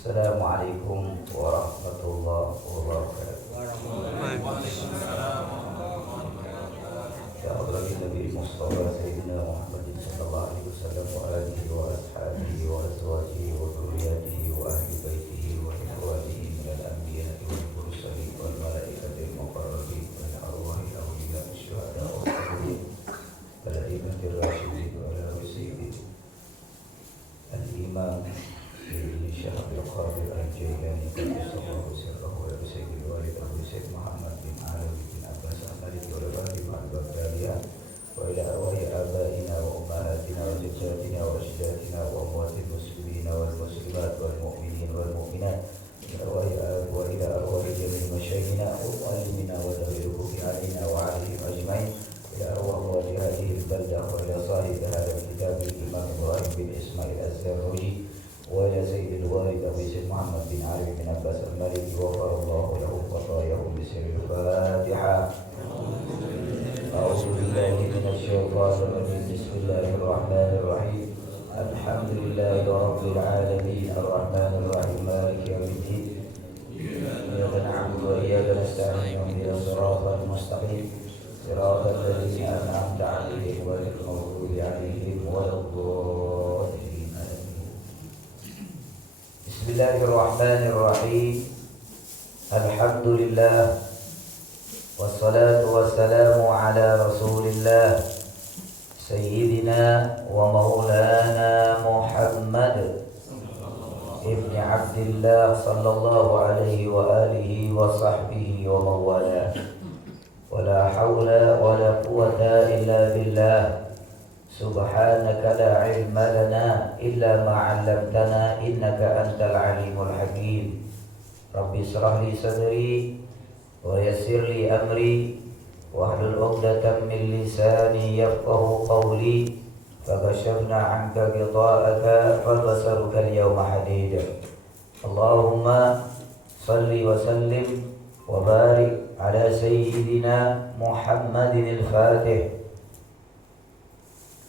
Assalamualaikum warahmatullahi wabarakatuh. Ya Allah Nabi Mustafa Sayyidina Muhammad sallallahu alaihi wasallam wa alihi wa ashabihi wa azwajihi wa dhurriyyatihi wa ahli baitihi wa ikhwanihi min al-anbiya'i wal mursalin wal malaikati al-muqarrabin wal arwahi awliya'i syuhada wa salihin wal a'immatir rasyidin wa ala sayyidina al-imam Syekh Abdul Qadir Al-Jailani Qaddasallahu sirrahu wa sayyidil walid Abu Sayyid Muhammad bin Ali bin Abbas Al-Maliki wa Al-Bani Al-Baghdadiyah wa ila arwahi abaina wa ummahatina wa jaddatina wa ajdatina wa amwatil muslimina wal muslimat wal mu'minin wal mu'minat wa ila arwahi jami'il masyayikhina wa muallimina wa dawil hukuki alaina wa alaihim ajma'in ila arwahi hadhihi al-baldah wa ila sahib hadha al-kitab Imam Ibrahim bin Ismail Az-Zarruji وإلى سيد الوالد أبي سيد محمد بن علي بن عباس المالكي وغفر الله له خطاياهم بسر الفاتحة. أعوذ بالله من الشيطان الرجيم. بسم الله الرحمن الرحيم. الحمد لله رب العالمين الرحمن الرحيم مالك يوم الدين إياك نعبد وإياك نستعين اهدنا الصراط المستقيم صراط الذين أنعمت عليهم غير المغضوب عليهم ولا الضالين. Bismillahirrahmanirrahim. Alhamdulillah wassalatu wassalamu ala Rasulillah Sayyidina wa maulana Muhammad ibn Abdillah sallallahu alaihi wa alihi wa sahbihi wa mawala. Wala hawla wala quwata illa billah. Subhanaka la ilma lana illa ma 'allamtana innaka antal alimul hakim. Rabbi shrah li sadri wa yassir li amri wahlul 'uqdatam min lisani yafqahu qawli. Fakashafna 'anka ghita'aka fabasaruka al-yawma hadid. Allahumma salli wa sallim wa barik ala sayyidina Muhammadin al-Fatih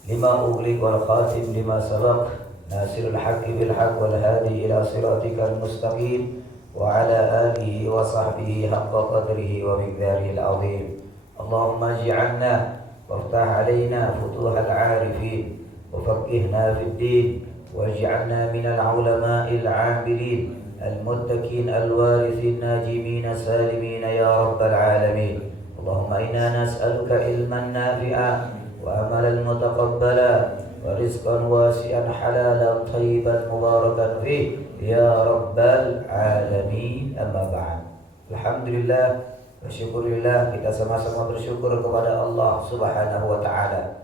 lima ughliq wal khatim lima sabaq nasirul haqqi bil haqq wal hadi ila siratikal mustaqim wa ala alihi wa sahbihi haqqa qadrihi wa miqdarihi al-azim. Allahumma ij'alna waftah alaina futuhal 'arifin wa faqihna fid din waj'alna minal 'ulama'il 'amilin al-muttaqin al-warithin najimin salimin ya rabbal alamin. Allahumma inna nas'aluka ilman nafi'a وعملا متقبلا ورزقا واسعا حلالا طيبا مباركا فيه يا رب العالمين. Amma ba'd. Alhamdulillah wa syukurillah, kita sama-sama bersyukur kepada Allah Subhanahu wa taala.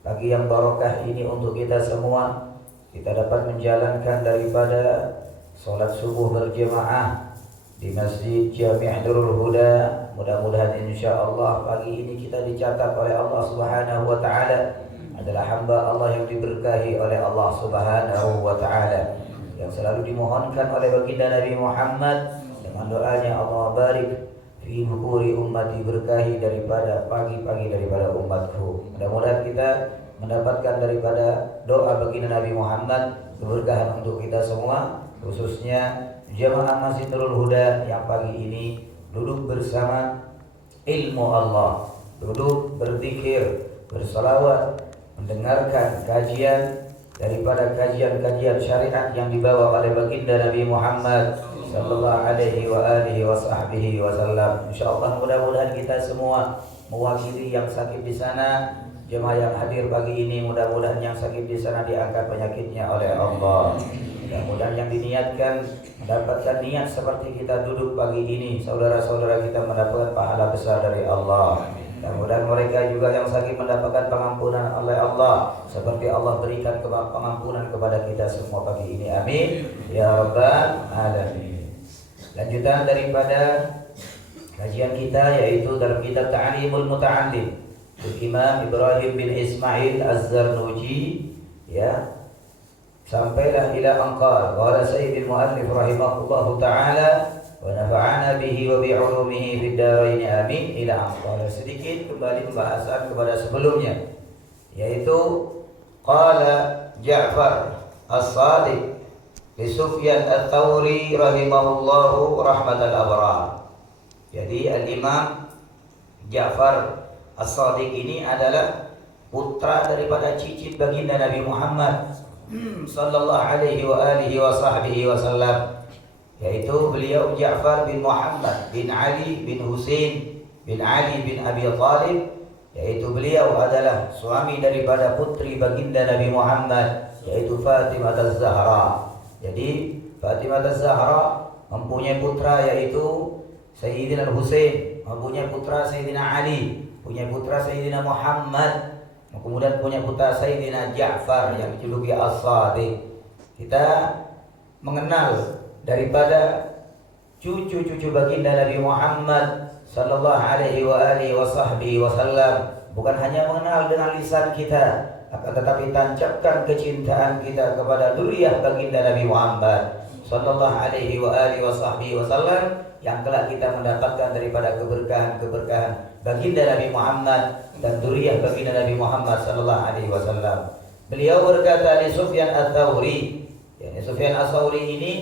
Pagi yang barokah ini untuk kita semua, kita dapat menjalankan daripada salat subuh berjamaah di Masjid Jami' Nurul Huda. Mudah-mudahan insyaallah pagi ini kita dicatat oleh Allah Subhanahu wa taala adalah hamba Allah yang diberkahi oleh Allah Subhanahu wa taala, yang selalu dimohonkan oleh baginda Nabi Muhammad dengan doanya, Allah barik fi bukuri ummati, berkahi daripada pagi-pagi daripada umatku. Mudah-mudahan kita mendapatkan daripada doa baginda Nabi Muhammad keberkahan untuk kita semua, khususnya jamaah Masjid Nurul Huda yang pagi ini duduk bersama ilmu Allah, duduk berzikir, bersalawat, mendengarkan kajian daripada kajian-kajian syariat yang dibawa oleh baginda Nabi Muhammad sallallahu alaihi wa alihi wa sahbihi wasallam. Insyaallah mudah-mudahan kita semua mewakili yang sakit di sana, jemaah yang hadir pagi ini, mudah-mudahan yang sakit di sana diangkat penyakitnya oleh Allah. Mudah-mudahan yang diniatkan mendapatkan niat seperti kita duduk pagi ini, saudara-saudara kita mendapatkan pahala besar dari Allah. Mudah-mudahan mereka juga yang sakit mendapatkan pengampunan oleh Allah, seperti Allah berikan pengampunan kepada kita semua pagi ini. Amin ya rabbal alamin. Lanjutan daripada kajian kita yaitu dalam kitab Ta'limul Muta'allim Imam Ibrahim bin Ismail Az-Zarruji, ya. Sampailah ila anqal qala sayyidul muallif rahimahullahu taala wa nafa'ana bihi wa bi 'ulumihi fid dharain amin. Ila anqal, sedikit kembali pembahasan kepada sebelumnya, yaitu qala Ja'far As-Sadiq li Sufyan Ats-Tsauri rahimahullahu rahmatal abrar. Jadi Al-Imam Ja'far As-Shadiq ini adalah putra daripada cicit baginda Nabi Muhammad sallallahu alaihi wa alihi wa sahbihi wasallam, yaitu beliau Ja'far bin Muhammad bin Ali bin Husain bin Ali bin Abi Thalib, yaitu beliau adalah suami daripada putri baginda Nabi Muhammad, yaitu Fatimah Az-Zahra. Jadi Fatimah Az-Zahra mempunyai putra yaitu Sayyidina Husain, mempunyai putra Sayyidina Ali, punya putra Sayyidina Muhammad, kemudian punya putra Sayyidina Ja'far yang dijuluki As-Shadiq. Kita mengenal daripada cucu-cucu baginda Nabi Muhammad sallallahu alaihi wa alihi wasallam, bukan hanya mengenal dengan lisan kita, akan tetapi tancapkan kecintaan kita kepada dzurriyyah baginda Nabi Muhammad sallallahu alaihi wa alihi wasallam, yang telah kita mendapatkan daripada keberkahan baginda Nabi Muhammad dan dzurriyyah baginda Nabi Muhammad sallallahu alaihi wasallam. Beliau berkata di Sufyan Ats-Tsauri, yakni Sufyan Ats-Tsauri ini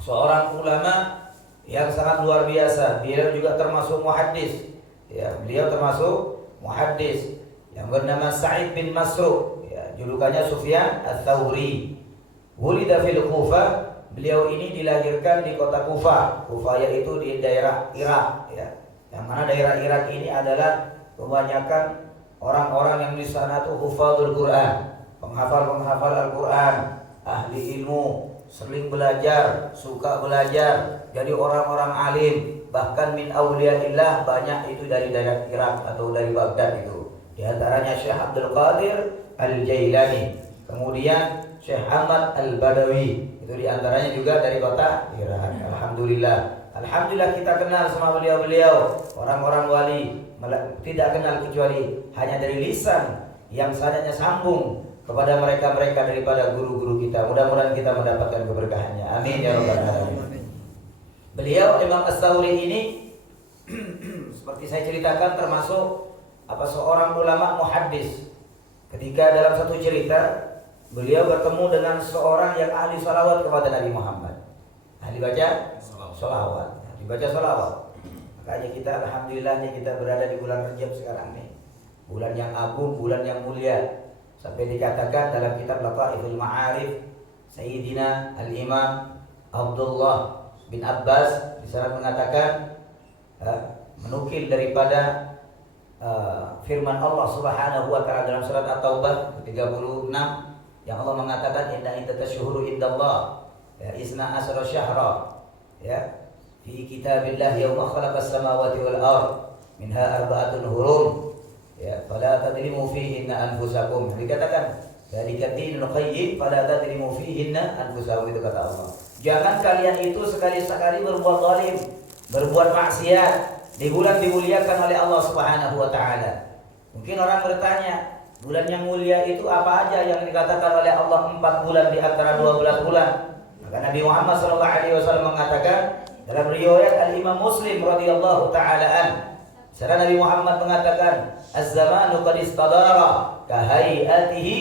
seorang ulama yang sangat luar biasa. Beliau juga termasuk muhaddis. Ya, beliau termasuk muhaddis yang bernama Sa'id bin Masruq. Ya, julukannya Sufyan Ats-Tsauri. Wulida fil Kufah. Beliau ini dilahirkan di kota Kufah. Kufah yaitu di daerah Irak, ya. Yang mana daerah Irak ini adalah kebanyakan orang-orang yang di sana tuh hufadzul Quran, penghafal Al-Quran, ahli ilmu, sering belajar, suka belajar, jadi orang-orang alim, bahkan min auliyaillah banyak itu dari daerah Irak atau dari Baghdad itu. Di antaranya Syekh Abdul Qadir Al-Jailani, kemudian Syekh Ahmad Al-Badawi, itu di antaranya juga dari kota Irak. Alhamdulillah kita kenal sama beliau-beliau, orang-orang wali, tidak kenal kecuali hanya dari lisan yang sanadnya sambung kepada mereka-mereka daripada guru-guru kita. Mudah-mudahan kita mendapatkan keberkahannya. Amin ya rabbal alamin. Beliau Imam Ats-Tsauri ini seperti saya ceritakan termasuk seorang ulama muhaddis. Ketika dalam satu cerita beliau bertemu dengan seorang yang ahli salawat kepada Nabi Muhammad. Ahli baca salawat. Ahli baca salawat. Makanya kita alhamdulillahnya kita berada di bulan Rajab sekarang nih. Bulan yang agung, bulan yang mulia. Sampai dikatakan dalam kitab Lataiful Ma'arif, Sayyidina Al-Imam Abdullah bin Abbas di sana mengatakan, menukil daripada firman Allah Subhanahu wa taala dalam surat At-Taubah 36 yang Allah mengatakan inna iddatasyuhuru indallah ya isna asra syahra ya fi kitabillah yauma khalaqas samawati wal ard minha arba'atun hurum ya fala tadlimu fihinna anfusakum. Dikatakan dzalika dinul qayyim fala tadlimu fihinna anfusakum, itu kata Allah. Jangan kalian itu sekali-sekali berbuat zalim, berbuat maksiat di bulan dimuliakan oleh Allah Subhanahu wa taala. Mungkin orang bertanya, bulan yang mulia itu apa aja yang dikatakan oleh Allah 4 bulan di antara 12 bulan? Maka Nabi Muhammad SAW mengatakan dalam riwayat Al-Imam Muslim radhiyallahu taala an, secara Nabi Muhammad mengatakan, "Az-zamanu qad istadara ka hayatihi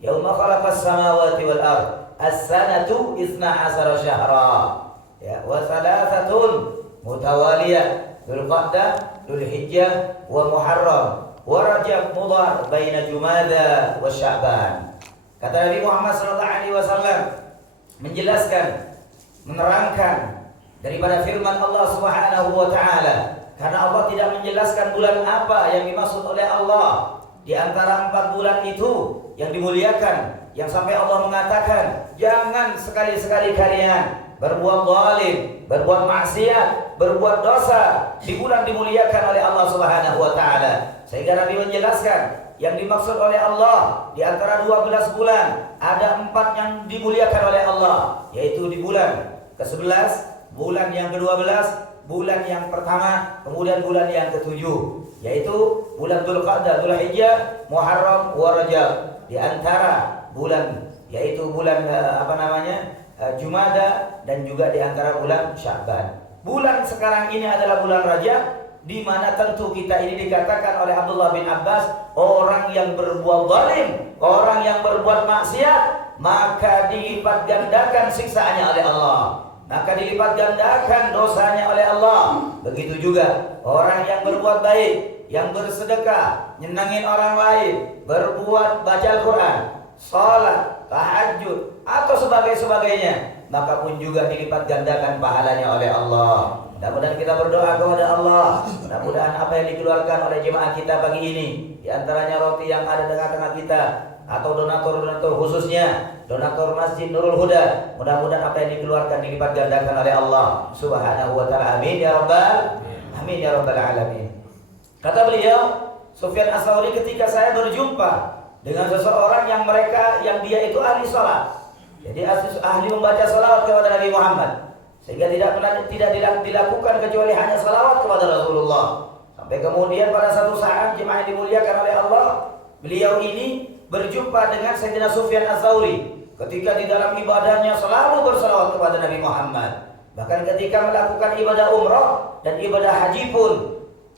yauma khalaqas samawati wal ard. As-sanatu 12 syahra." Ya, wa thalathatun mutawaliyah, Dzulqa'dah, Dzulhijjah, wa Muharram, wa Rajab Mudhar, baina Jumada wa Sya'ban. Kata Nabi Muhammad SAW menjelaskan, menerangkan daripada firman Allah Subhanahu wa taala, karena Allah tidak menjelaskan bulan apa yang dimaksud oleh Allah di antara 4 bulan itu yang dimuliakan, yang sampai Allah mengatakan jangan sekali-sekali kalian berbuat zalim, berbuat maksiat, berbuat dosa di bulan dimuliakan oleh Allah Subhanahu wa taala. Sehingga Nabi menjelaskan yang dimaksud oleh Allah di antara 12 bulan ada 4 yang dimuliakan oleh Allah, yaitu di bulan ke-11, bulan yang ke-12, bulan yang pertama, kemudian bulan yang ke-7, yaitu bulan Dzulqa'dah, Dzulhijjah, Muharram, wa Rajab. Di antara bulan yaitu bulan Jumada dan juga di antara bulan Sya'ban. Bulan sekarang ini adalah bulan Rajab, di mana tentu kita ini dikatakan oleh Abdullah bin Abbas orang yang berbuat zalim, orang yang berbuat maksiat, maka dilipat gandakan siksaannya oleh Allah, maka dilipat gandakan dosanya oleh Allah. Begitu juga orang yang berbuat baik, yang bersedekah, nyenangin orang lain, berbuat baca Al-Quran, sholat, tahajud, atau sebagainya, maka pun juga dilipat gandakan pahalanya oleh Allah. Mudah-mudahan kita berdoa kepada Allah. Mudah-mudahan apa yang dikeluarkan oleh jemaah kita pagi ini, di antaranya roti yang ada di tengah-tengah kita, atau donatur-donatur khususnya donatur Masjid Nurul Huda, mudah-mudahan apa yang dikeluarkan dilipat gandakan oleh Allah Subhanahu wa taala. Amin ya rabbal alamin. Kata beliau, Sufyan Ats-Tsauri, ketika saya berjumpa dengan seseorang yang dia itu ahli salat. Jadi ahli membaca salawat kepada Nabi Muhammad, sehingga tidak dilakukan kecuali hanya salawat kepada Rasulullah. Sampai kemudian pada satu saat jemaah yang dimuliakan oleh Allah, beliau ini berjumpa dengan Sayyidina Sufyan Ats-Tsauri ketika di dalam ibadahnya selalu bersalawat kepada Nabi Muhammad. Bahkan ketika melakukan ibadah umrah dan ibadah haji pun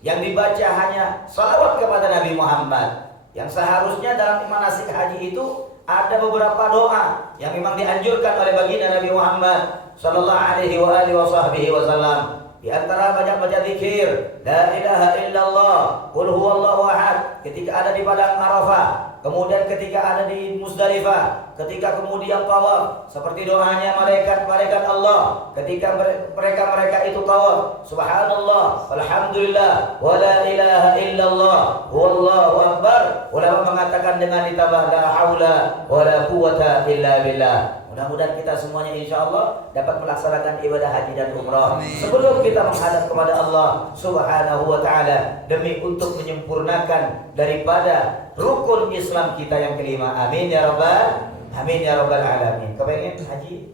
yang dibaca hanya salawat kepada Nabi Muhammad. Yang seharusnya dalam manasik haji itu ada beberapa doa yang memang dianjurkan oleh baginda Nabi Muhammad sallallahu alaihi wasallam. Di antara baca zikir la ilaha illallah qul huwallahu ahad ketika ada di padang Arafah, kemudian ketika ada di Muzdalifah, ketika kemudian tawaf, seperti doanya malaikat Allah ketika mereka itu tawaf, subhanallah walhamdulillah wala ilaha illallah wallahu akbar. Ulama mengatakan dengan ditambah la haula wala quwata illa billah. Mudah-mudahan kita semuanya insyaallah dapat melaksanakan ibadah haji dan umrah sebelum kita menghadap kepada Allah Subhanahu wa taala, demi untuk menyempurnakan daripada rukun Islam kita yang kelima. Amin ya rabbal alamin. Kepengen haji?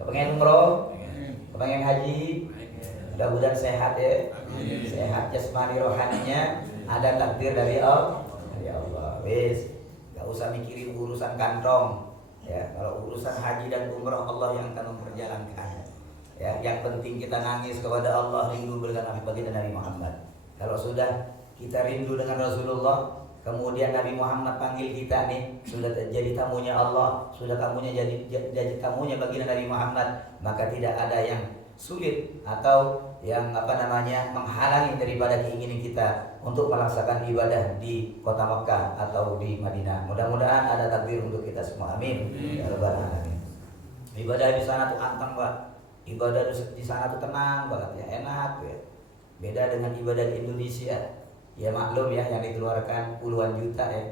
Kepengen umrah? Kepengen haji? Mudah-mudahan sehat ya. Sehat jasmani rohaninya, ada takdir dari Allah. Wis, enggak usah mikirin urusan kantong. Ya, kalau urusan haji dan umrah Allah yang akan memperjalankan. Ya, yang penting kita nangis kepada Allah, rindu dengan baginda Nabi Muhammad. Kalau sudah kita rindu dengan Rasulullah, kemudian Nabi Muhammad panggil kita nih, sudah jadi tamunya Allah, sudah jadi tamunya baginda Nabi Muhammad, maka tidak ada yang sulit atau yang menghalangi daripada keinginan kita untuk melaksanakan ibadah di kota Mekah atau di Madinah. Mudah-mudahan ada takdir untuk kita semua. Amin ya rabbal alamin. Ibadah di sana tuh anteng, Pak. Ibadah di sana tuh tenang banget ya, enak ya. Beda dengan ibadah di Indonesia. Ya maklum ya, yang dikeluarkan puluhan juta ya.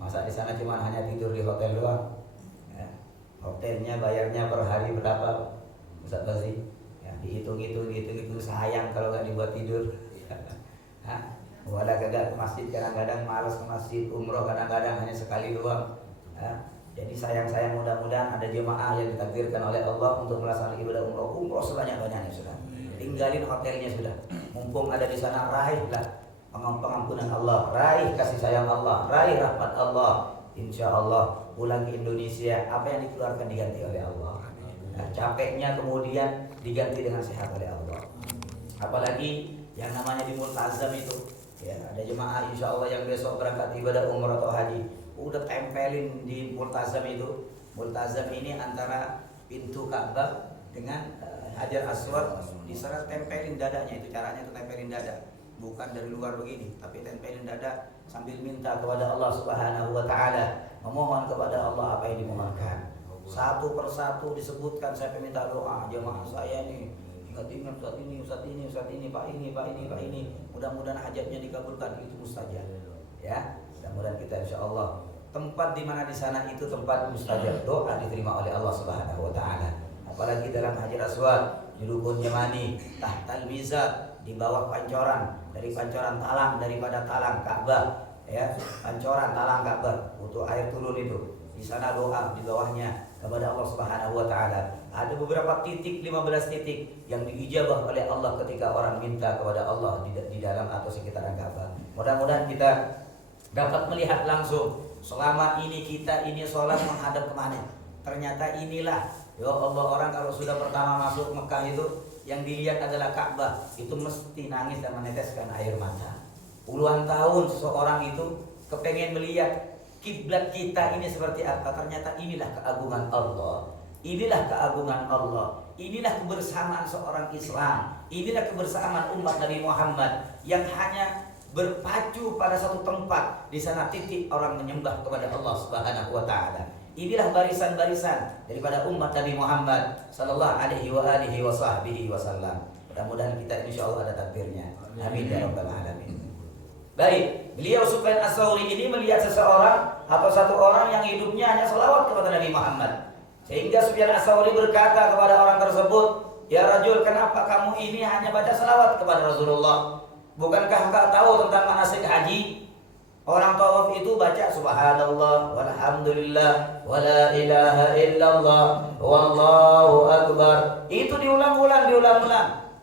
Masa di sana cuma hanya tidur di hotel doang. Ya. Hotelnya bayarnya per hari berapa, Ustaz Bazi? Ya, dihitung sayang kalau nggak dibuat tidur. Wadah kagak ke masjid, kadang-kadang malas ke masjid. Umroh kadang-kadang hanya sekali doang. Jadi sayang mudah-mudahan ada jemaah yang ditakdirkan oleh Allah untuk melaksanakan ibadah umroh sebanyak-banyaknya sudah. Tinggalin hotelnya sudah. Mumpung ada di sana, raihlah pengampunan Allah, raih kasih sayang Allah, raih rahmat Allah. Insya Allah pulang ke Indonesia, apa yang dikeluarkan diganti oleh Allah. Capeknya kemudian diganti dengan sehat oleh Allah. Apalagi yang namanya di Multazam itu. Ya, ada jemaah insya Allah yang besok berangkat ibadah umrah atau haji, udah tempelin di Multazam itu. Multazam ini antara pintu Ka'bah dengan Hajar Aswad, diserat tempelin dadanya. Itu caranya, itu tempelin dada, bukan dari luar begini, tapi tempelin dada sambil minta kepada Allah Subhanahu wa taala, memohon kepada Allah apa yang dimohonkan. Satu persatu disebutkan, saya minta doa jemaah saya nih, ingat Ustaz ini, Pak ini. Mudah-mudahan hajatnya dikabulkan, itu mustajab. Ya, mudah-mudahan kita insya Allah tempat di mana di sana itu tempat mustajab, doa diterima oleh Allah Subhanahu wa taala. Apalagi dalam Hajar Aswad, di Rukun Yamani, tahtal mizab, di bawah pancoran, dari pancoran talang, daripada talang Ka'bah, ya, pancoran talang Ka'bah, untuk air turun itu. Di sana doa di bawahnya kepada Allah Subhanahu wa taala. Ada beberapa titik, 15 titik yang diijabah oleh Allah ketika orang minta kepada Allah di dalam atau sekitaran Ka'bah. Mudah-mudahan kita dapat melihat langsung selama ini kita ini sholat menghadap kemana. Ternyata inilah ya Allah, orang kalau sudah pertama masuk Mekah itu yang dilihat adalah Ka'bah, itu mesti nangis dan meneteskan air mata. Puluhan tahun seseorang itu kepengen melihat kiblat kita ini seperti apa? Ternyata inilah keagungan Allah. Inilah keagungan Allah. Inilah kebersamaan seorang Islam. Inilah kebersamaan umat Nabi Muhammad yang hanya berpacu pada satu tempat. Di sana titik orang menyembah kepada Allah Subhanahu wa taala. Inilah barisan-barisan daripada umat Nabi Muhammad sallallahu alaihi wasallam. Mudah-mudahan kita insyaallah ada takdirnya. Amin ya rabbal alamin. Baik, beliau Sufyan Ats-Tsauri ini melihat seseorang atau satu orang yang hidupnya hanya selawat kepada Nabi Muhammad. Sehingga Sufyan Ats-Tsauri berkata kepada orang tersebut, "Ya rajul, kenapa kamu ini hanya baca selawat kepada Rasulullah? Bukankah engkau tahu tentang manasik haji? Orang tawaf itu baca subhanallah, walhamdulillah, wala ilaha illallah, wallahu akbar." Itu diulang-ulang.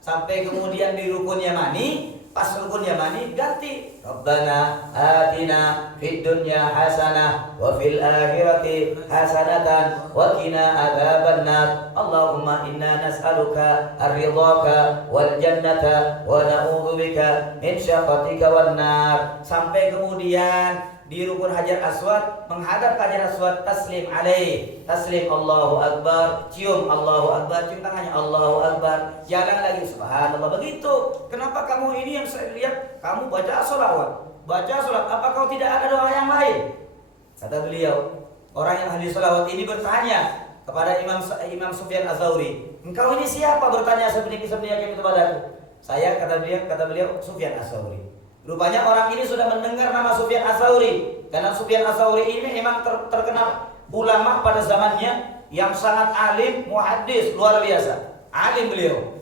Sampai kemudian di rukun Yamani, pas rukun Yamani ganti Rabbana atina fid dunya hasanah wa fil akhirati hasanatan wa qina adzabannar. Allahumma inna nas'aluka ar-ridhaka wal jannata wa na'udzubika min syaqatika wan nar. Sampai kemudian di rukun Hajar Aswad menghadap Hajar Aswad, taslim alaih, taslim Allahu Akbar, cium Allahu Akbar, cium tangannya Allahu Akbar, jalan lagi subhanallah. Begitu. Kenapa kamu ini yang saya lihat kamu baca salat, apa kau tidak ada doa yang lain? Kata beliau, orang yang ahli salawat ini bertanya kepada Imam Sufyan Ats-Tsauri, engkau ini siapa bertanya seperti itu padaku? Saya, kata beliau Sufyan Ats-Tsauri. Rupanya orang ini sudah mendengar nama Sufyan Ats-Tsauri, karena Sufyan Ats-Tsauri ini memang terkenal ulama pada zamannya yang sangat alim, muhaddis, luar biasa. Alim beliau.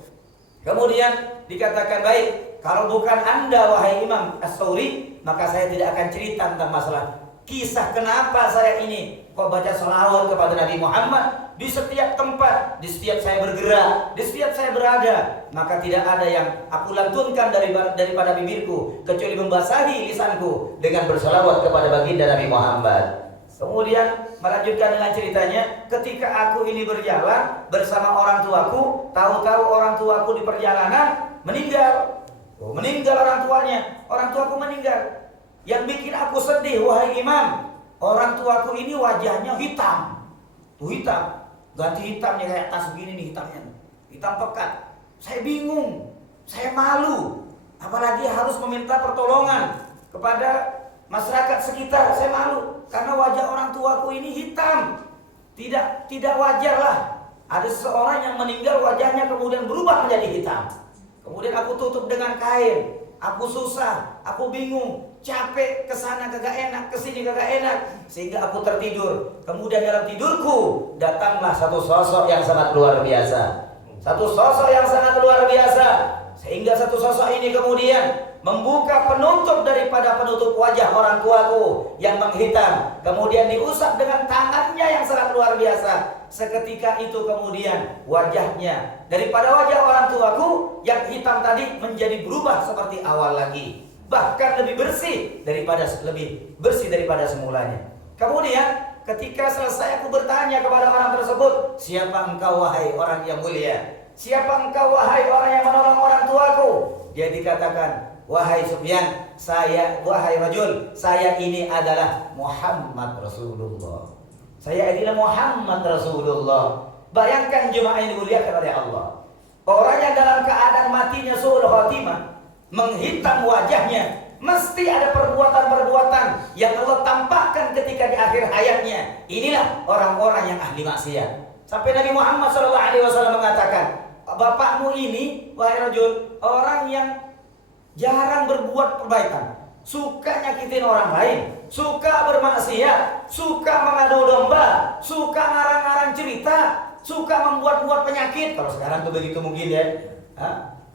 Kemudian dikatakan, baik, kalau bukan Anda wahai Imam Ats-Tsauri, maka saya tidak akan cerita tentang masalah kisah kenapa saya ini kok baca sholawat kepada Nabi Muhammad di setiap tempat, di setiap saya bergerak, di setiap saya berada, maka tidak ada yang aku lantunkan daripada bibirku kecuali membasahi lisanku dengan bersalawat kepada baginda Nabi Muhammad. Kemudian melanjutkan dengan ceritanya, ketika aku ini berjalan bersama orang tuaku, tahu-tahu orang tuaku di perjalanan meninggal. Meninggal orang tuaku meninggal. Yang bikin aku sedih wahai Imam, orang tuaku ini wajahnya hitam. Hitam. Ganti hitamnya kayak tas begini nih hitamnya. Hitam pekat. Saya bingung, saya malu. Apalagi harus meminta pertolongan kepada masyarakat sekitar. Saya malu karena wajah orang tuaku ini hitam. Tidak wajar lah. Ada seseorang yang meninggal wajahnya kemudian berubah menjadi hitam. Kemudian aku tutup dengan kain. Aku susah, aku bingung, capek, kesana kagak enak, kesini kagak enak, sehingga aku tertidur. Kemudian dalam tidurku datanglah satu sosok yang sangat luar biasa. Sehingga satu sosok ini kemudian membuka penutup daripada penutup wajah orang tuaku yang menghitam. Kemudian diusap dengan tangannya yang sangat luar biasa. Seketika itu kemudian wajahnya daripada wajah orang tuaku yang hitam tadi menjadi berubah seperti awal lagi. Bahkan lebih bersih daripada semulanya. Kemudian ketika selesai aku bertanya kepada orang tersebut, siapa engkau wahai orang yang mulia? Siapa engkau wahai orang yang menolong orang tuaku? Dia dikatakan, wahai Sufyan, wahai rajul, saya ini adalah Muhammad Rasulullah. Bayangkan jemaah yang dimuliakan oleh Allah. Orang yang dalam keadaan matinya suul khatimah, menghitam wajahnya, mesti ada perbuatan-perbuatan yang Allah tampakkan ketika di akhir hayatnya. Inilah orang-orang yang ahli maksiat. Sampai Nabi Muhammad SAW mengatakan, bapakmu ini, wahai rajul, orang yang jarang berbuat perbaikan, suka nyakitin orang lain, suka bermaksiat, suka mengadu domba, suka ngarang-ngarang cerita, suka membuat-buat penyakit. Kalau sekarang tuh begitu mungkin ya.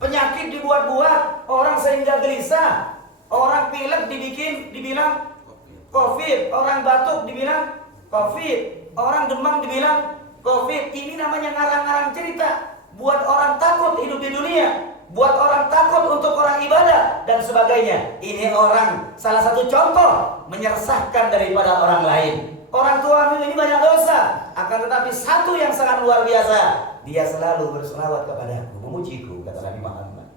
Penyakit dibuat-buat, orang sehingga gelisah. Orang pilek dibilang COVID, orang batuk dibilang COVID, orang demam dibilang COVID. Ini namanya ngarang-ngarang cerita, buat orang takut hidup di dunia, buat orang takut untuk orang ibadah dan sebagainya. Ini orang salah satu contoh menyersahkan daripada orang lain. Orang tuamu ini banyak dosa, akan tetapi satu yang sangat luar biasa, dia selalu berselawat kepadaku, memujiku, kata Nabi Muhammad.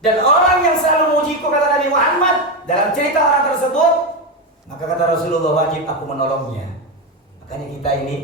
Dan orang yang selalu memujiku, kata Nabi Muhammad, dalam cerita orang tersebut, Maka kata Rasulullah, wajib aku menolongnya. Makanya kita ini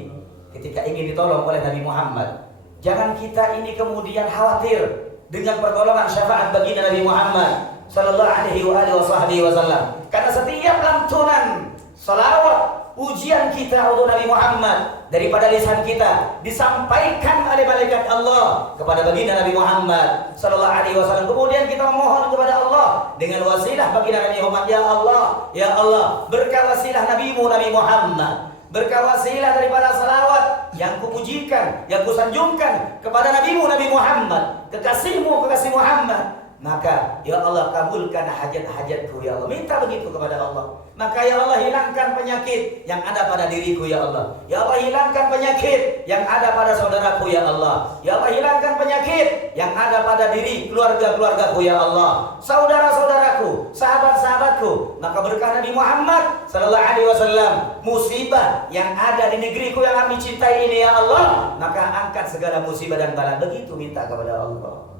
ketika ingin ditolong oleh Nabi Muhammad, jangan kita ini kemudian khawatir dengan pertolongan syafaat baginda Nabi Muhammad sallallahu alaihi wasallam. Karena setiap lantunan salawat ujian kita untuk Nabi Muhammad daripada lisan kita disampaikan oleh malaikat Allah kepada baginda Nabi Muhammad sallallahu alaihi wasallam. Kemudian kita memohon kepada Allah dengan wasilah baginda Nabi Muhammad, ya Allah, berkah wasilah nabimu Nabi Muhammad, berkah wasilah daripada salawat yang kupujikan, yang kusanjungkan kepada nabimu Nabi Muhammad, kekasihmu kekasih Muhammad. Maka ya Allah, kabulkan hajat-hajatku ya Allah. Minta begitu kepada Allah. Maka ya Allah, hilangkan penyakit yang ada pada diriku ya Allah. Ya Allah, hilangkan penyakit yang ada pada saudaraku ya Allah. Ya Allah, hilangkan penyakit yang ada pada diri keluarga-keluargaku ya Allah, saudara-saudaraku, sahabat-sahabatku. Maka berkah Nabi Muhammad sallallahu alaihi wasallam, musibah yang ada di negeriku yang kami cintai ini ya Allah, maka angkat segala musibah dan bala. Begitu minta kepada Allah.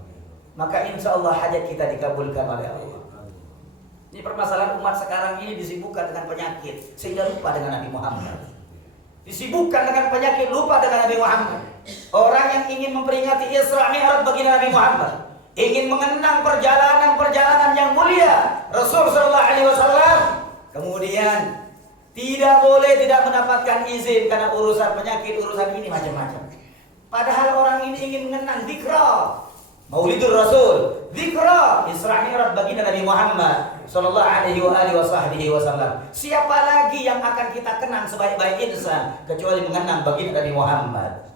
Maka insya Allah hajat kita dikabulkan oleh Allah. Ini permasalahan umat sekarang ini disibukkan dengan penyakit sehingga lupa dengan Nabi Muhammad. Disibukkan dengan penyakit, lupa dengan Nabi Muhammad. Orang yang ingin memperingati Isra Mi'raj bagi Nabi Muhammad, ingin mengenang perjalanan-perjalanan yang mulia Rasul sallallahu alaihi wasallam, kemudian tidak boleh tidak mendapatkan izin karena urusan penyakit, urusan ini macam-macam. Padahal orang ini ingin mengenang dzikra Maulidur Rasul, dzikra Isra Mi'raj baginda Nabi Muhammad sallallahu alaihi wasallam. Siapa lagi yang akan kita kenang sebaik-baik insan kecuali mengenang baginda Nabi Muhammad?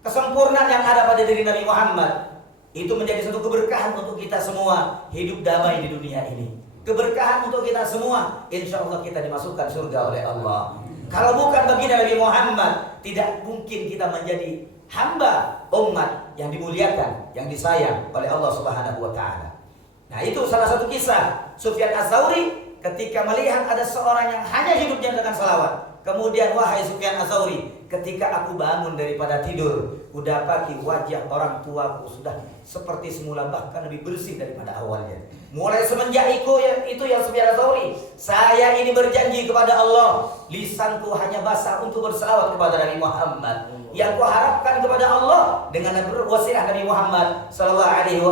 Kesempurnaan yang ada pada diri Nabi Muhammad itu menjadi satu keberkahan untuk kita semua, hidup damai di dunia ini. Keberkahan untuk kita semua, insya Allah kita dimasukkan surga oleh Allah. Kalau bukan baginda Nabi Muhammad, tidak mungkin kita menjadi hamba umat yang dimuliakan, yang disayang oleh Allah Subhanahu wa taala. Nah, itu salah satu kisah Sufyan Ats-Tsauri ketika melihat ada seorang yang hanya hidupnya dengan salawat. Kemudian, wahai Sufyan Ats-Tsauri, ketika aku bangun daripada tidur, kudapati wajah orang tuaku sudah seperti semula, bahkan lebih bersih daripada awalnya. Mulai semenjak itu ya Sufyan Ats-Tsauri, saya ini berjanji kepada Allah, lisanku hanya basah untuk bersalawat kepada Nabi Muhammad. Yang kuharapkan kepada Allah dengan berwasilah Nabi Muhammad sallallahu alaihi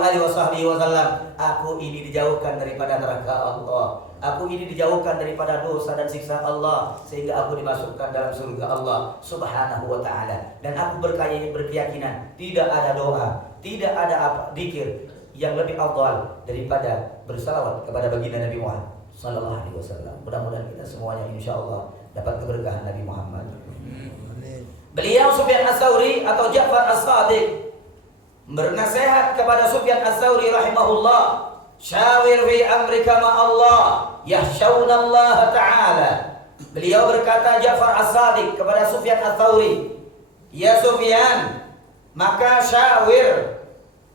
wasallam, aku ini dijauhkan daripada neraka Allah. Aku ini dijauhkan daripada dosa dan siksa Allah, sehingga aku dimasukkan dalam surga Allah Subhanahu wa taala. Dan aku berkeyakinan tidak ada doa, tidak ada zikir yang lebih afdal daripada bersalawat kepada baginda Nabi Muhammad sallallahu alaihi wasallam. Mudah-mudahan kita semuanya insyaallah dapat keberkahan Nabi Muhammad. Beliau Sufyan Ats-Tsauri atau Ja'far As-Shadiq bernasihat kepada Sufyan Ats-Tsauri rahimahullah, syawir fi amrika ma Allah yakhshawna Allah ta'ala. Beliau berkata, Ja'far As-Shadiq kepada Sufyan Ats-Tsauri, ya Sufyan, maka syawir,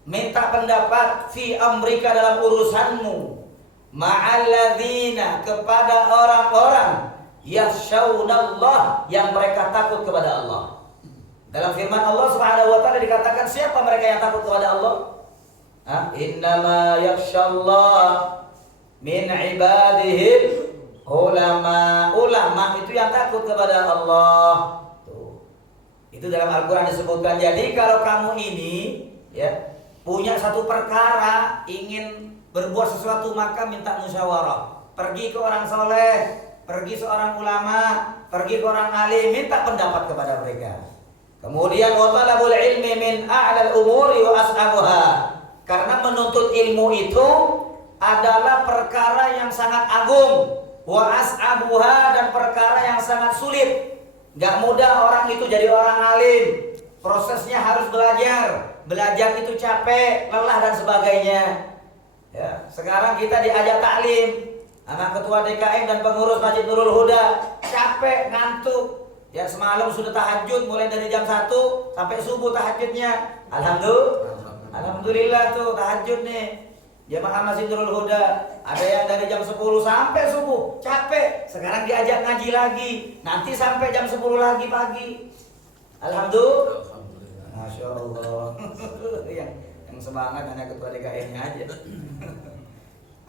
minta pendapat fi amrika dalam urusanmu, ma'alladzina, kepada orang-orang yakhshawunallah, yang mereka takut kepada Allah. Dalam firman Allah Subhanahu wa taala dikatakan siapa mereka yang takut kepada Allah? Innama yakhshallah min ibadihil ulama. Ulama itu yang takut kepada Allah. Tuh. Itu dalam Al-Qur'an disebutkan. Jadi kalau kamu ini ya punya satu perkara, ingin berbuat sesuatu, maka minta musyawarah. Pergi ke orang soleh, pergi seorang ulama, pergi ke orang alim, minta pendapat kepada mereka. Kemudian wa talabul ilmi min a'lal umuri wa as'abuha. Karena menuntut ilmu itu adalah perkara yang sangat agung, wa as'abuha, dan perkara yang sangat sulit. Gak mudah orang itu jadi orang alim. Prosesnya harus belajar. Belajar itu capek, lelah dan sebagainya. Ya, sekarang kita diajak taklim. Anak ketua DKM dan pengurus Masjid Nurul Huda capek, ngantuk. Ya, semalam sudah tahajud mulai dari jam 1 sampai subuh tahajudnya. Alhamdulillah tuh tahajud nih. Jamaah Masjid Nurul Huda ada yang dari jam 10 sampai subuh, capek. Sekarang diajak ngaji lagi, nanti sampai jam 10 lagi pagi. Alhamdulillah. Masya Allah. yang semangat hanya ketua DKM-nya aja.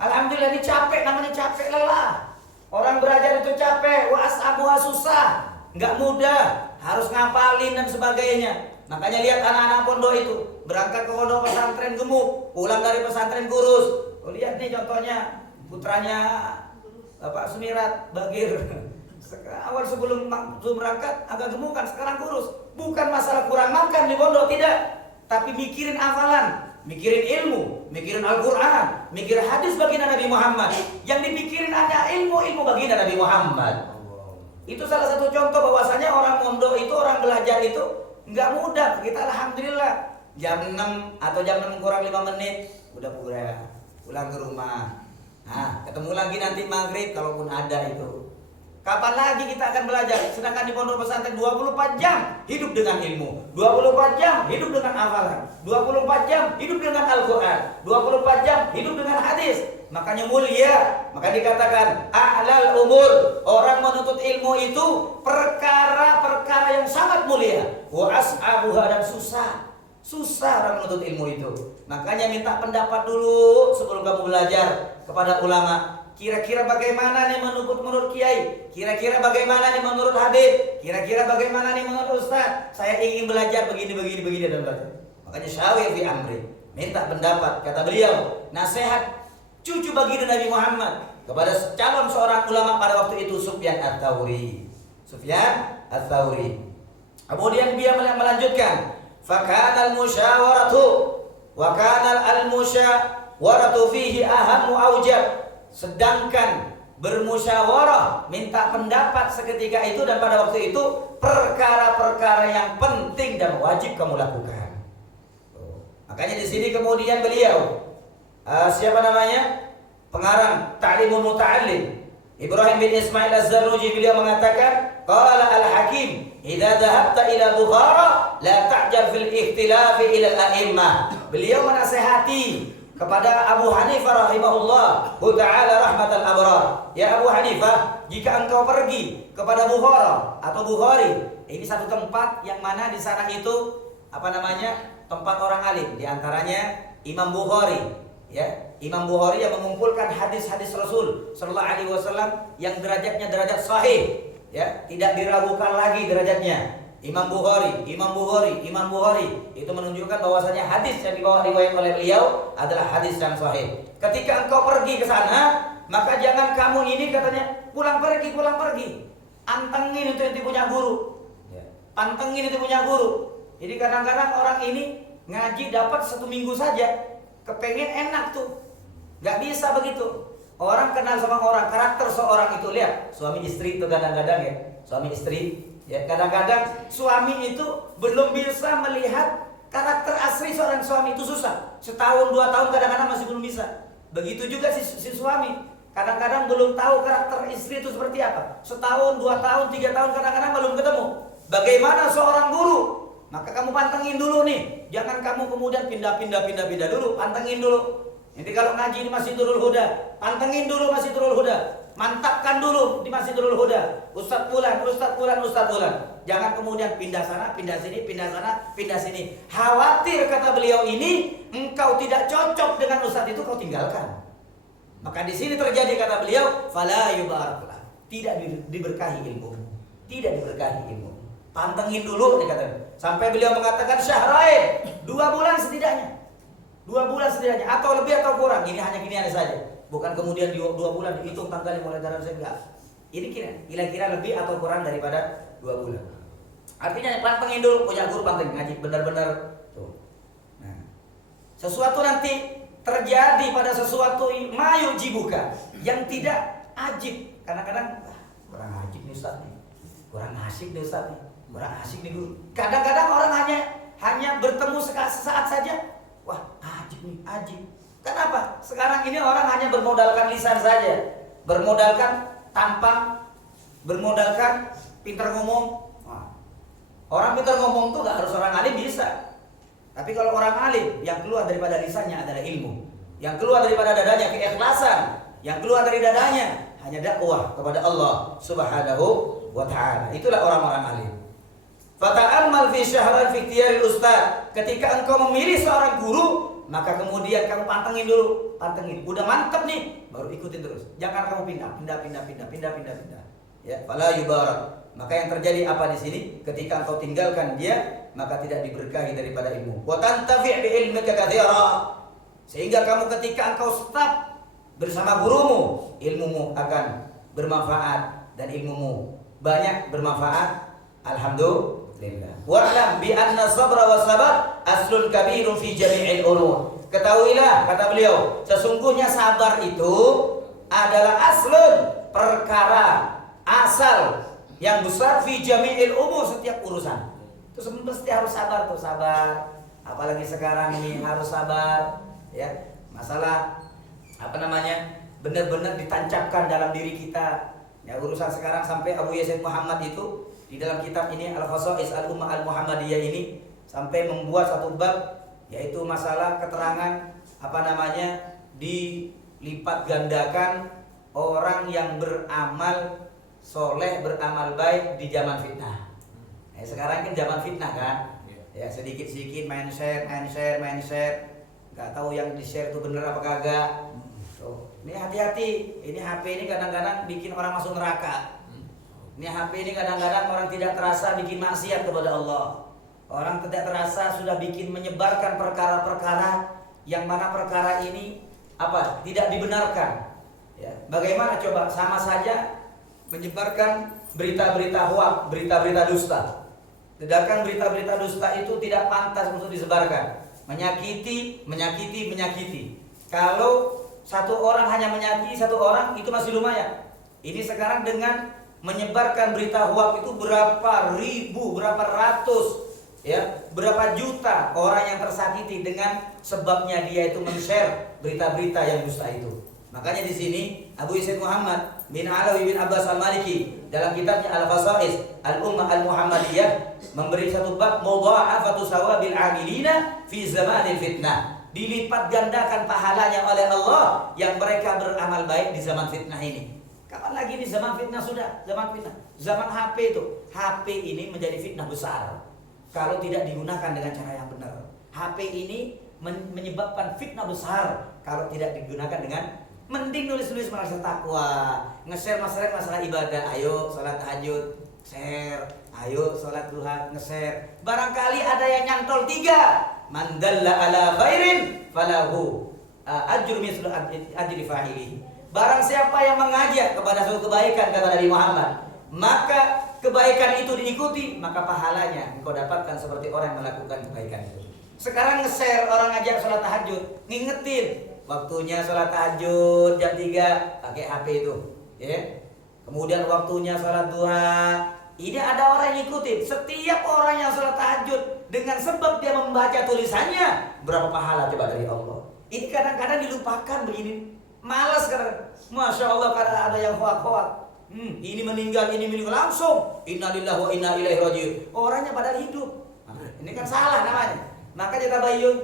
Alhamdulillah, ini capek, namanya capek, lelah. Orang belajar itu capek, wa as'abuha susah, nggak mudah, harus ngapalin dan sebagainya. Makanya lihat anak-anak pondok itu berangkat ke pondok pesantren gemuk, pulang dari pesantren kurus. Oh, lihat nih contohnya putranya Bapak Sumirat Bagir. Awal sebelum berangkat agak gemukan, sekarang kurus. Bukan masalah kurang makan di pondok, tidak, tapi mikirin hafalan, mikirin ilmu, mikirin Al-Quran, mikir hadis baginda Nabi Muhammad. Yang dipikirin ada ilmu baginda Nabi Muhammad. Itu salah satu contoh bahwasanya orang pondok itu, orang belajar itu nggak mudah. Kita alhamdulillah jam 6 atau jam 6 kurang 5 menit udah pulang ke rumah. Nah, ketemu lagi nanti maghrib kalaupun ada itu. Kapan lagi kita akan belajar? Sedangkan di pondok pesantren 24 jam hidup dengan ilmu, 24 jam hidup dengan hafalan, 24 jam hidup dengan Al-Quran, 24 jam hidup dengan hadis. Makanya mulia, maka dikatakan a'lal umur. Orang menuntut ilmu itu perkara-perkara yang sangat mulia. Wa as'abuha, dan susah orang menuntut ilmu itu. Makanya minta pendapat dulu sebelum kamu belajar kepada ulama. Kira-kira bagaimana nih menurut kiai? Kira-kira bagaimana nih menurut habib? Kira-kira bagaimana nih menurut ustaz? Saya ingin belajar begini dan belajar. Makanya syawir fi amri, minta pendapat. Kata beliau, nasihat cucu baginda Nabi Muhammad kepada calon seorang ulama pada waktu itu, Sufyan Ats-Tsauri. Kemudian dia melanjutkan, fakana al-musyawaratu wa kana al-musyawaratu fihi ahammu aujab. Sedangkan bermusyawarah, minta pendapat seketika itu dan pada waktu itu perkara-perkara yang penting dan wajib kamu lakukan. Makanya di sini kemudian beliau siapa namanya? Pengarang Ta'limul Muta'allim, Ibrahim bin Ismail Az-Zarnuji, beliau mengatakan, qala al-Hakim, idza dhahabta ila Bukhara la ta'jal fil ikhtilafi ila al-a'immah. Beliau menasihati kepada Abu Hanifah rahimahullah ta'ala rahmatan abrar. Ya Abu Hanifah, jika engkau pergi kepada Bukhara atau Bukhari, ini satu tempat yang mana di sana itu tempat orang alim, di antaranya Imam Bukhari, ya. Imam Bukhari yang mengumpulkan hadis-hadis Rasul sallallahu alaihi wasallam yang derajatnya derajat sahih, ya, tidak diragukan lagi derajatnya. Imam Bukhari itu menunjukkan bahwasanya hadis yang dibawa riwayat oleh beliau adalah hadis yang sahih. Ketika engkau pergi ke sana, maka jangan kamu ini katanya pulang pergi. Antengin itu yang punya guru. Pantengin itu punya guru. Jadi kadang-kadang orang ini ngaji dapat 1 minggu saja, kepengen enak tuh. Gak bisa begitu. Orang kenal sama orang, karakter seorang itu, lihat suami istri itu kadang-kadang ya, suami istri. Ya, kadang-kadang suami itu belum bisa melihat karakter asli seorang suami, itu susah. Setahun 2 tahun kadang-kadang masih belum bisa. Begitu juga si suami, kadang-kadang belum tahu karakter istri itu seperti apa. Setahun, 2 tahun, 3 tahun kadang-kadang belum ketemu. Bagaimana seorang guru? Maka kamu pantengin dulu nih. Jangan kamu kemudian pindah dulu, pantengin dulu. Nanti kalau ngaji di Masjidul Huda, pantengin dulu Masjidul Huda. Mantapkan dulu di Masjidul Huda. Ustadz Fulan. Jangan kemudian pindah sana, pindah sini. Khawatir, kata beliau ini, engkau tidak cocok dengan ustadz itu, kau tinggalkan. Maka di sini terjadi, kata beliau, fala yubaraklah. Tidak diberkahi ilmu. Pantengin dulu, nih kata. Sampai beliau mengatakan syahrain, 2 bulan setidaknya. 2 bulan setidaknya, atau lebih atau kurang. Ini hanya gini saja. Bukan kemudian 2 bulan dihitung tanggalnya mulai dari saya, enggak. Ini kira-kira lebih atau kurang daripada 2 bulan. Artinya pantengin dulu, punya guru pantengin ngaji benar-benar tuh. Nah, sesuatu nanti terjadi pada sesuatu mayu jibuka yang tidak ajib. Kadang-kadang kurang ajib nih Ustaz nih. Kurang asik nih Ustaz nih. Kurang asik nih guru. Kadang-kadang orang hanya bertemu sesaat saja. Wah, ajib. Kenapa? Sekarang ini orang hanya bermodalkan lisan saja, bermodalkan tampang, bermodalkan pintar ngomong. Orang pintar ngomong tuh gak harus orang alim, bisa. Tapi kalau orang alim, yang keluar daripada lisannya adalah ilmu, yang keluar daripada dadanya keikhlasan, yang keluar dari dadanya hanya dakwah kepada Allah Subhanahu wa ta'ala. Itulah orang-orang alim. Fata'ammal fi syahran fi ikhtiyaril ustaz. Ketika engkau memilih seorang guru, maka kemudian kamu pantengin dulu, pantengin. Udah mantap nih, baru ikutin terus. Jangan kamu pindah. Ya, fala yubarak. Maka yang terjadi apa di sini? Ketika engkau tinggalkan dia, maka tidak diberkahi daripada ilmu. Wa tantafi' bi ilmika katsira. Sehingga kamu ketika engkau stop bersama gurumu, ilmumu akan bermanfaat dan ilmumu banyak bermanfaat. Alhamdulillah. Wa'lam bi anna sabra wa sabar aslun kabirun fi jami'il ulum. Ketahuilah, kata beliau, sesungguhnya sabar itu adalah aslun, perkara asal yang besar fi jami'il umur, setiap urusan. Itu mesti harus sabar tuh, sabar. Apalagi sekarang ini harus sabar, ya. Masalah apa namanya? Benar-benar ditancapkan dalam diri kita. Ya, urusan sekarang sampai Abu Yazid Muhammad itu di dalam kitab ini Al-Khasa'is Al-Ummah Al-Muhammadiyah ini sampai membuat satu bab, yaitu masalah keterangan apa namanya dilipat gandakan orang yang beramal soleh, beramal baik di zaman fitnah. Sekarang kan zaman fitnah kan, ya sedikit-sedikit main share, nggak tahu yang di share itu bener apa kagak. Ini hati-hati, ini HP ini kadang-kadang bikin orang masuk neraka. Ini HP ini kadang-kadang orang tidak terasa bikin maksiat kepada Allah. Orang tidak terasa sudah bikin menyebarkan perkara-perkara yang mana perkara ini apa? Tidak dibenarkan. Ya, bagaimana coba? Sama saja menyebarkan berita-berita hoax, berita-berita dusta. Sedangkan berita-berita dusta itu tidak pantas untuk disebarkan. Menyakiti. Kalau satu orang hanya menyakiti satu orang itu masih lumayan. Ini sekarang dengan menyebarkan berita hoax itu berapa ribu, berapa ratus, ya, berapa juta orang yang tersakiti dengan sebabnya dia itu men-share berita-berita yang dusta itu. Makanya di sini Abu Yazid Muhammad bin Alawi bin Abbas Al-Maliki dalam kitabnya Al-Khasa'is Al-Ummah Al-Muhammadiyah memberi satu bab mudha'afatu sawabil 'amilina fi zamanil fitnah. Dilipat gandakan pahalanya oleh Allah yang mereka beramal baik di zaman fitnah ini. Kapan lagi di zaman fitnah sudah? Zaman fitnah. Zaman HP itu. HP ini menjadi fitnah besar kalau tidak digunakan dengan cara yang benar. HP ini menyebabkan fitnah besar kalau tidak digunakan dengan mending nulis-nulis masalah takwa, nge-share masalah ibadah. Ayo salat tahajud, share. Ayo salat duha, nge-share. Barangkali ada yang nyantol 3. Man dalla ala khairin falahu ajru mislu ajri fa'ilihi. Barang siapa yang mengajak kepada suatu kebaikan, kata Nabi Muhammad, maka kebaikan itu diikuti, maka pahalanya engkau dapatkan seperti orang yang melakukan kebaikan itu. Sekarang nge-share orang ngajak sholat tahajud, ngingetin waktunya sholat tahajud jam 3 pakai HP itu, ya. Kemudian waktunya sholat duha. Ini ada orang yang ikutin. Setiap orang yang sholat tahajud dengan sebab dia membaca tulisannya, berapa pahala coba dari Allah. Ini kadang-kadang dilupakan begini. Malas kadang. Masya Allah, kadang ada yang hoak-hoak. Ini meninggal langsung. Innalillahi wa inna ilaihi rajiun. Orangnya pada hidup. Ini kan salah namanya. Maka kita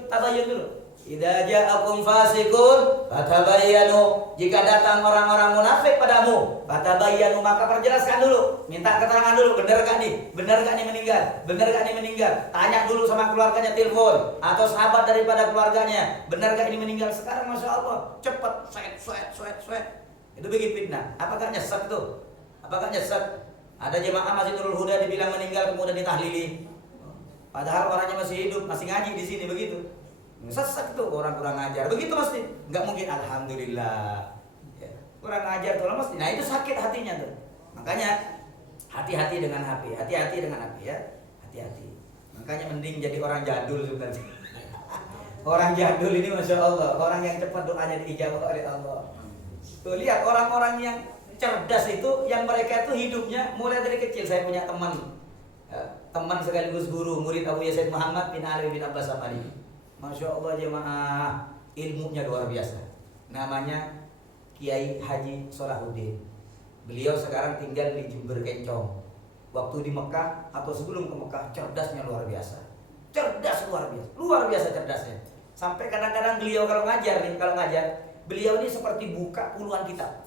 tabayyun dulu. Idza ja'akum fasiqun fatabayyanu. Jika datang orang-orang munafik padamu, fatabayyanu, maka perjelaskan dulu, minta keterangan dulu, benar gak nih meninggal? Tanya dulu sama keluarganya, telepon atau sahabat daripada keluarganya, benar gak ini meninggal? Sekarang Masya Allah, cepat, sweat. Itu bikin fitnah. Apakah nyesek tuh? Ada jemaah masih Nurul Huda dibilang meninggal kemudian ditahlili. Padahal orangnya masih hidup, masih ngaji di sini begitu. Sesek tuh orang kurang ajar. Begitu mesti. Enggak mungkin alhamdulillah. Ya, kurang ajar tuh mesti. Nah, itu sakit hatinya tuh. Makanya hati-hati dengan HP. Hati-hati dengan HP ya. Hati-hati. Makanya mending jadi orang jadul sebenarnya. Orang jadul ini Masya Allah, orang yang cepat doanya diijabah oleh Allah. Tuh lihat orang-orang yang cerdas itu, yang mereka itu hidupnya mulai dari kecil. Saya punya teman sekaligus guru, murid Abu Yazid Muhammad bin Ali bin Abbas Al-Maliki. Masya Allah jemaah, ilmunya luar biasa. Namanya Kiai Haji Solahuddin. Beliau sekarang tinggal di Jember Kencong. Waktu di Mekah atau sebelum ke Mekah, cerdasnya luar biasa. Luar biasa cerdasnya. Sampai kadang-kadang beliau kalau ngajar, beliau ini seperti buka puluhan kitab.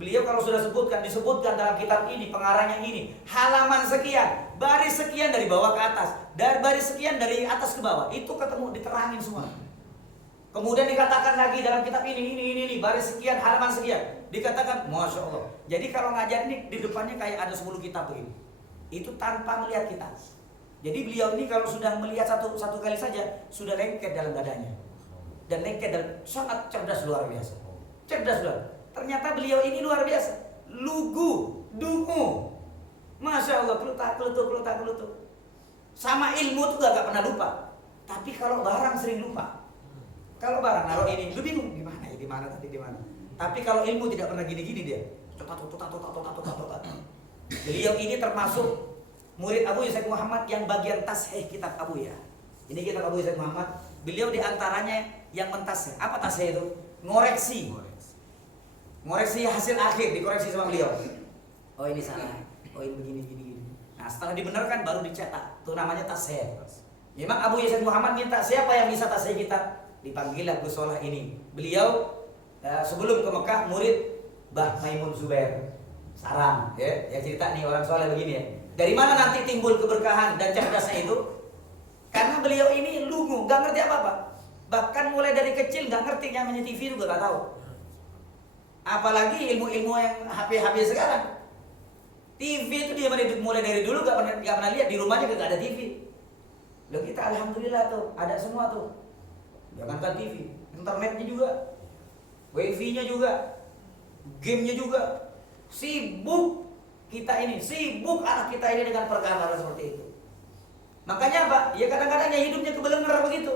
Beliau kalau sudah disebutkan dalam kitab ini, pengarangnya ini, halaman sekian, baris sekian dari bawah ke atas, dari baris sekian dari atas ke bawah, itu ketemu diterangin semua. Kemudian dikatakan lagi dalam kitab ini, baris sekian, halaman sekian. Dikatakan, Masya Allah. Jadi kalau ngajar ini di depannya kayak ada 10 kitab begini. Itu tanpa melihat kita. Jadi beliau ini kalau sudah melihat satu kali saja, sudah lengket dalam dadanya. Dan lengket dan sangat cerdas luar biasa. Cerdas luar. Ternyata beliau ini luar biasa. Lugu, dungu. Masya Allah, kelutuk. Sama ilmu tuh gak pernah lupa. Tapi kalau barang sering lupa. Kalau barang naruh ini, lu bingung di mana. Tapi kalau ilmu tidak pernah gini-gini dia. Totat. Beliau ini termasuk murid Abu Said Muhammad yang bagian tasheh kitab Abu ya. Ini kitab Abu Said Muhammad. Beliau diantaranya yang mentasheh. Apa tasheh itu? Ngoreksi hasil akhir, dikoreksi sama beliau. Oh ini salah. Oh ini begini. Nah setelah dibenarkan baru dicetak. Itu namanya tasheh. Memang Abu Said Muhammad minta siapa yang bisa tasheh kitab? Dipanggillah Gus Solah ini. Beliau sebelum ke Mekah murid Mbah Maimun Zubair Sarang ya. Yang cerita nih orang soleh begini ya. Dari mana nanti timbul keberkahan dan cerdasnya itu? Karena beliau ini lungu, gak ngerti apa-apa. Bahkan mulai dari kecil gak ngerti namanya TV juga gak tahu. Apalagi ilmu-ilmu yang HP sekarang. TV itu dia mulai dari dulu gak pernah lihat, di rumahnya gak ada TV. Loh kita alhamdulillah tuh ada semua tuh. Jangankan TV, internetnya juga, wifi-nya juga, game-nya juga. Sibuk anak kita ini dengan perkara seperti itu. Makanya apa? Ya kadang-kadang ya hidupnya kebelenger begitu.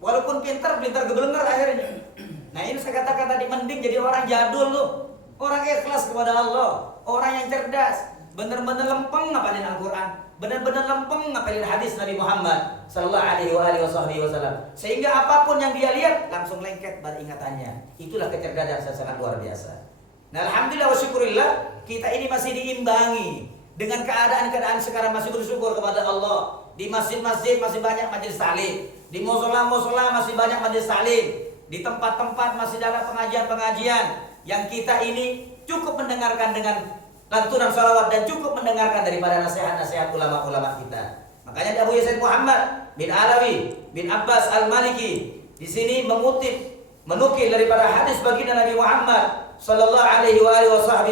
Walaupun pintar kebelenger akhirnya. Nah ini saya katakan tadi, mending jadi orang jadul tuh, orang ikhlas kepada Allah, orang yang cerdas, benar-benar lempeng ngapalin Al-Quran, benar-benar lempeng ngapalin hadis Nabi Muhammad sallallahu alaihi wasallam. Sehingga apapun yang dia lihat langsung lengket pada ingatannya. Itulah kecerdasan yang sangat luar biasa. Nah alhamdulillah wa syukurillah, kita ini masih diimbangi dengan keadaan sekarang, masih bersyukur kepada Allah. Di masjid-masjid masih banyak majelis taklim, di musola masih banyak majelis taklim, di tempat-tempat masih ada pengajian-pengajian yang kita ini cukup mendengarkan dengan lantunan salawat dan cukup mendengarkan daripada nasihat-nasihat ulama-ulama kita. Makanya Abu Said Muhammad bin Alawi bin Abbas Al-Maliki di sini menukil daripada hadis baginda Nabi Muhammad sallallahu alaihi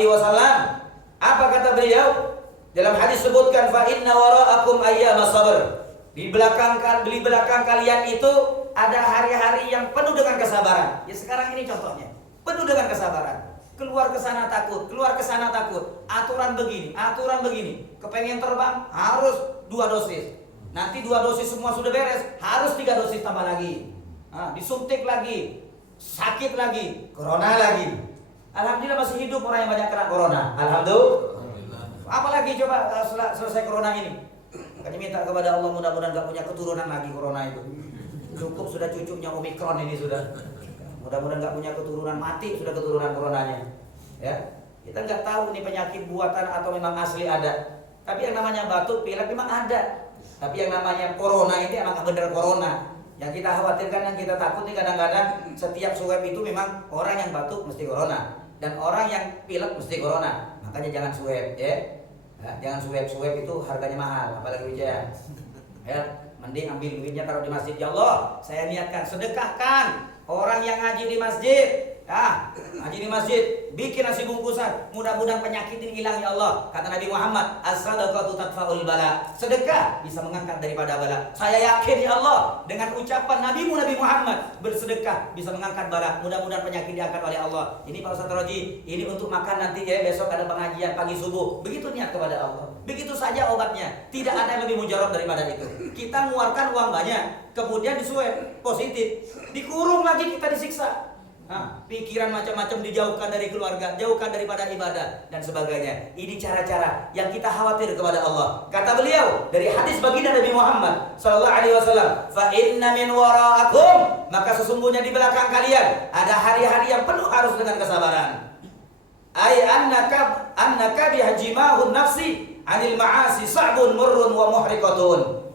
wasallam. Apa kata beliau? Dalam hadis sebutkan fa inna wara'akum ayyama sabr. Di belakang kalian itu ada hari-hari yang penuh dengan kesabaran. Ya sekarang ini contohnya, penuh dengan kesabaran. Keluar ke sana takut, aturan begini. Kepengen terbang harus 2 dosis. Nanti 2 dosis semua sudah beres, harus 3 dosis tambah lagi. Disuntik lagi, sakit lagi, corona lagi. Alhamdulillah masih hidup orang yang banyak kena corona. Alhamdulillah. Apalagi coba selesai corona ini. Makanya minta kepada Allah mudah-mudahan gak punya keturunan lagi corona itu. Cukup sudah cucunya Omikron ini sudah. Mudah-mudahan nggak punya keturunan, mati sudah keturunan coronanya. Ya, kita nggak tahu ini penyakit buatan atau memang asli ada. Tapi yang namanya batuk, pilek memang ada. Tapi yang namanya corona ini emang benar corona. Yang kita khawatirkan, yang kita takut nih kadang-kadang setiap swab itu memang orang yang batuk mesti corona dan orang yang pilek mesti corona. Makanya jangan swab, ya. Jangan swab itu harganya mahal, apalagi Wijaya. Ya, mending ambil duitnya taruh di masjid. Ya Allah, saya niatkan sedekahkan orang yang ngaji di masjid. Ngaji di masjid, bikin nasi bungkusan, mudah-mudahan penyakit ini hilang ya Allah. Kata Nabi Muhammad, as-sadaqatu tadfa'ul bala. Sedekah bisa mengangkat daripada bala. Saya yakin ya Allah, dengan ucapan Nabi Muhammad, bersedekah bisa mengangkat bala. Mudah-mudahan penyakit diangkat oleh Allah. Ini Pak Ustaz Roji, ini untuk makan nanti ya, besok ada pengajian pagi subuh. Begitu niat kepada Allah. Begitu saja obatnya. Tidak ada yang lebih mujarab daripada itu. Kita mengeluarkan uang banyak, kemudian disuap positif, dikurung lagi, kita disiksa. Pikiran macam-macam dijauhkan dari keluarga, jauhkan daripada ibadah dan sebagainya. Ini cara-cara yang kita khawatir kepada Allah. Kata beliau dari hadis baginda Nabi Muhammad sallallahu alaihi wasallam, fa inna min wara'akum, maka sesungguhnya di belakang kalian ada hari-hari yang penuh harus dengan kesabaran. Ai annaka bihajimahun nafsi anil ma'asi sa'bun murrun wa muhriqatun.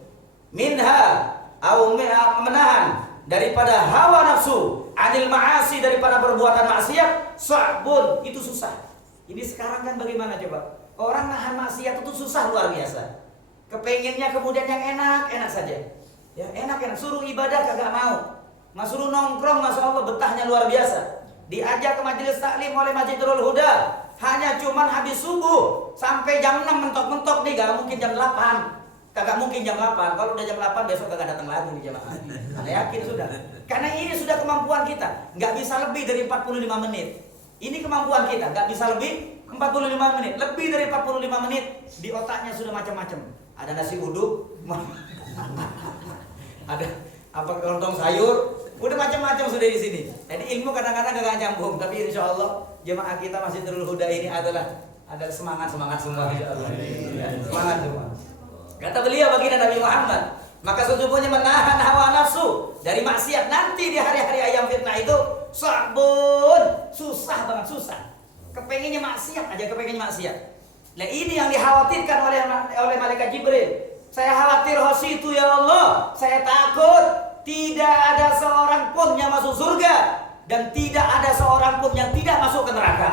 Minha au menahan daripada hawa nafsu, anil ma'asi daripada perbuatan maksiat, sa'bun, itu susah. Ini sekarang kan bagaimana coba? Orang nahan maksiat itu susah luar biasa. Kepengennya kemudian yang enak-enak saja. Ya enak-enak, suruh ibadah kagak mau. Suruh nongkrong, Masya Allah betahnya luar biasa. Diajak ke majelis taklim oleh Masjidul Huda, hanya cuman habis subuh sampai jam 6 mentok-mentok nih, gak mungkin jam 8. Kagak mungkin jam 8. Kalau udah jam 8 besok kagak datang lagi nih jamaah. Anda yakin sudah? Karena ini sudah kemampuan kita. Gak bisa lebih dari 45 menit. Ini kemampuan kita, gak bisa lebih 45 menit. Lebih dari 45 menit di otaknya sudah macam-macam. Ada nasi uduk, ada apa lontong sayur, udah macam-macam sudah di sini. Jadi ilmu kadang-kadang gak nyambung, tapi insya Allah jemaah kita Masjidul Huda ini adalah semangat semua. Ya, semangat semua. Kata beliau baginda Nabi Muhammad, maka sesungguhnya menahan hawa nafsu dari maksiat nanti di hari-hari ayam fitnah itu sabun, susah banget, susah. Kepengennya maksiat aja, kepengennya maksiat. Nah ini yang dikhawatirkan oleh malaikat Jibril. Saya khawatir itu ya Allah, saya takut tidak ada seorang pun yang masuk surga dan tidak ada seorang pun yang tidak masuk ke neraka.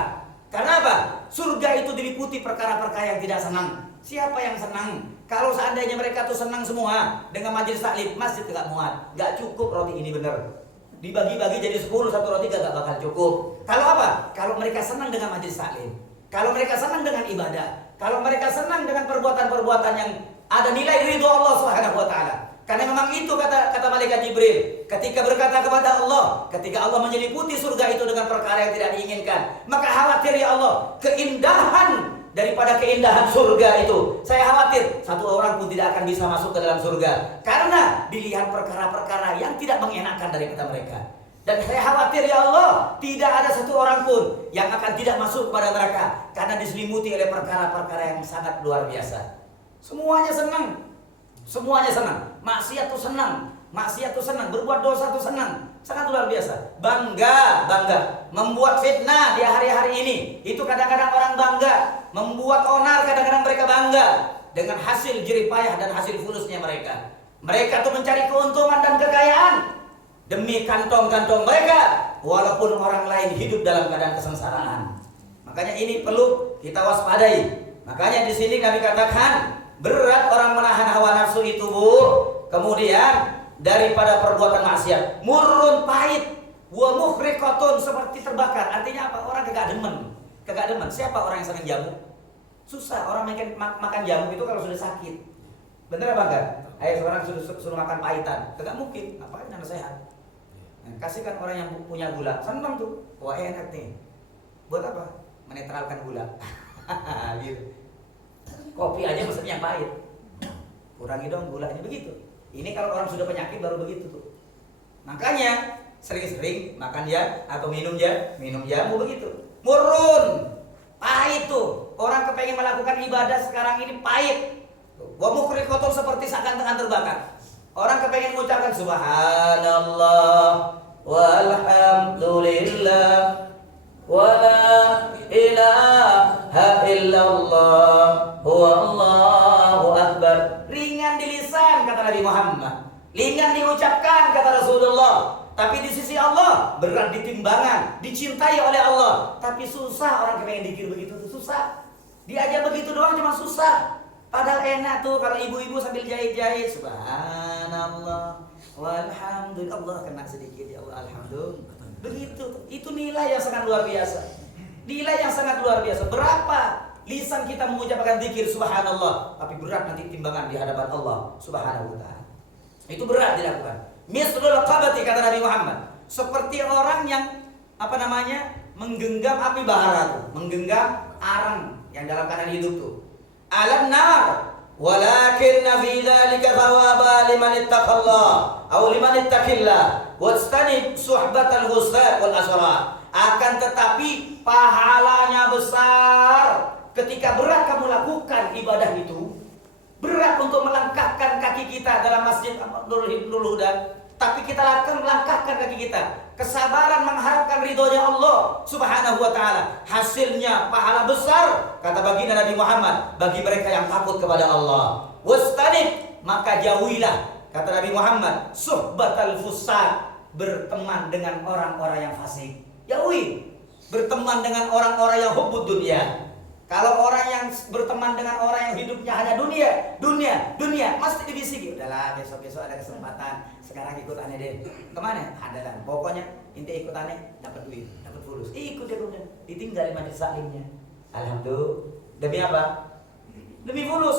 Karena apa? Surga itu diliputi perkara-perkara yang tidak senang. Siapa yang senang? Kalau seandainya mereka tuh senang semua dengan majelis taklim, masjid gak muat, gak cukup roti ini bener. Dibagi-bagi jadi 10, satu roti gak bakal cukup. Kalau apa? Kalau mereka senang dengan majelis taklim, kalau mereka senang dengan ibadah, kalau mereka senang dengan perbuatan-perbuatan yang ada nilai ridho Allah Subhanahu wa taala. Karena memang itu kata malaikat Jibril ketika berkata kepada Allah, ketika Allah menyeliputi surga itu dengan perkara yang tidak diinginkan, maka khawatir ya Allah, keindahan daripada keindahan surga itu. Saya khawatir satu orang pun tidak akan bisa masuk ke dalam surga karena dilihat perkara-perkara yang tidak mengenakan daripada mereka. Dan saya khawatir ya Allah, tidak ada satu orang pun yang akan tidak masuk kepada neraka karena diselimuti oleh perkara-perkara yang sangat luar biasa. Semuanya senang. Semuanya senang. Maksiat tuh senang. Maksiat tuh senang. Berbuat dosa tuh senang. Sangat luar biasa. Bangga. Membuat fitnah di hari-hari ini. Itu kadang-kadang orang bangga. Membuat onar kadang-kadang mereka bangga dengan hasil jerih payah dan hasil fulusnya mereka. Mereka tuh mencari keuntungan dan kekayaan demi kantong-kantong mereka, walaupun orang lain hidup dalam keadaan kesengsaraan. Makanya ini perlu kita waspadai. Makanya di sini kami katakan berat orang menahan hawa nafsu itu, Bu. Kemudian daripada perbuatan maksiat, murrun pahit, wa muhriqatun, seperti terbakar. Artinya apa? Orang kagak demen. Siapa orang yang senang jamu? Susah orang makan jamu itu kalau sudah sakit. Bener apa enggak? Ayo seorang suruh makan pahitan, kagak mungkin. Apalagi yang sehat. Nah, kasihkan orang yang punya gula, senang tuh. Wah enak nih. Buat apa? Menetralkan gula. Gitu. Kopi aja maksudnya yang pahit. Kurangi dong gulanya, begitu. Ini kalau orang sudah penyakit baru begitu tuh. Makanya sering-sering makan atau minum jamu begitu. Murun, pahit tuh. Orang kepengen melakukan ibadah sekarang ini pahit. Wa mukhriqatun, seperti seakan-akan terbakar. Orang kepengen mengucapkan subhanallah walhamdulillah wala ilaha illallah wallahu akbar. Ringan di lisan kata Nabi Muhammad, ringan diucapkan kata Rasulullah, tapi di sisi Allah berat di timbangan, dicintai oleh Allah. Tapi susah orang kepengen dikir begitu tuh, susah. Diajar begitu doang cuma susah. Padahal enak tuh kalau ibu-ibu sambil jahit-jahit subhanallah walhamdulillah, Allah kena sedikit ya Allah alhamdulillah. Begitu. Itu nilai yang sangat luar biasa. Nilai yang sangat luar biasa. Berapa lisan kita mengucapkan zikir subhanallah, tapi berat nanti timbangan di hadapan Allah Subhanahu wa taala. Itu berat dilakukan. Mislul qabati kata Nabi Muhammad, seperti orang yang menggenggam api bara tuh, menggenggam arang yang dalam keadaan hidup tuh. Alan nar walakin fi dzalika thawaba liman ittaqallah aw liman ittaqillah wastani suhbatal husat wal asrar. Akan tetapi pahalanya besar ketika berat kamu lakukan ibadah itu, berat untuk melangkahkan kaki kita dalam Masjid Nurul Huda, tapi kita akan melangkahkan kaki kita. Kesabaran mengharapkan ridhonya Allah Subhanahu wa taala, hasilnya pahala besar kata baginda Nabi Muhammad bagi mereka yang takut kepada Allah. Wastanib, maka jauhilah kata Nabi Muhammad suhbatal fusaq, berteman dengan orang-orang yang fasik. Jauhi berteman dengan orang-orang yang hubbud dunya. Kalau orang yang berteman dengan orang yang hidupnya hanya dunia, mesti dibisiki. Udahlah, besok-besok ada kesempatan. Sekarang ikut aneh deh. Kemana? Ada lah. Pokoknya inti ikut aneh, dapat duit, dapat fulus. Ikut dia kemudian. Ditinggal majelis taklimnya. Alhamdulillah. Demi apa? Demi fulus.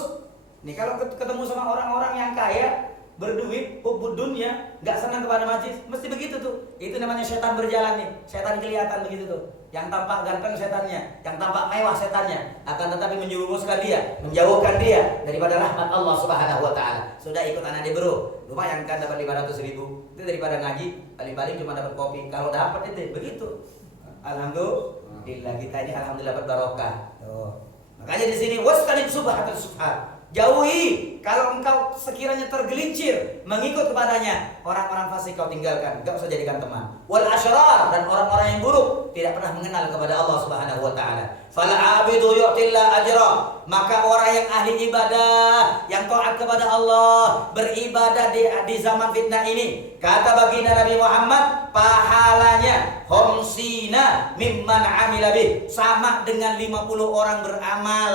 Nih kalau ketemu sama orang-orang yang kaya, berduit, hubud dunia, nggak senang kepada majlis, mesti begitu tuh. Itu namanya setan berjalan nih. Setan kelihatan begitu tuh. Yang tampak ganteng setannya, yang tampak mewah setannya, akan tetapi menjerumuskan dia, menjauhkan dia daripada rahmat Allah Subhanahu wa taala. Sudah ikut anak dia bro, lumayan kan dapat 500.000. Itu daripada ngaji, paling-paling cuma dapat kopi. Kalau dapat itu begitu. Alhamdulillah kita ini alhamdulillah dapat barokah. Tuh. Makanya di sini wastanib subhatul subhat. Jauhi kalau engkau sekiranya tergelincir mengikut kepadanya, orang-orang fasik kau tinggalkan, enggak usah jadikan teman. Wal asyrar, dan orang-orang yang buruk tidak pernah mengenal kepada Allah Subhanahu wa taala. Fal abidu yu'tillah ajra, maka orang yang ahli ibadah, yang taat kepada Allah, beribadah di zaman fitnah ini, kata baginda Nabi Muhammad, pahalanya homsina mimman amila bih, sama dengan 50 orang beramal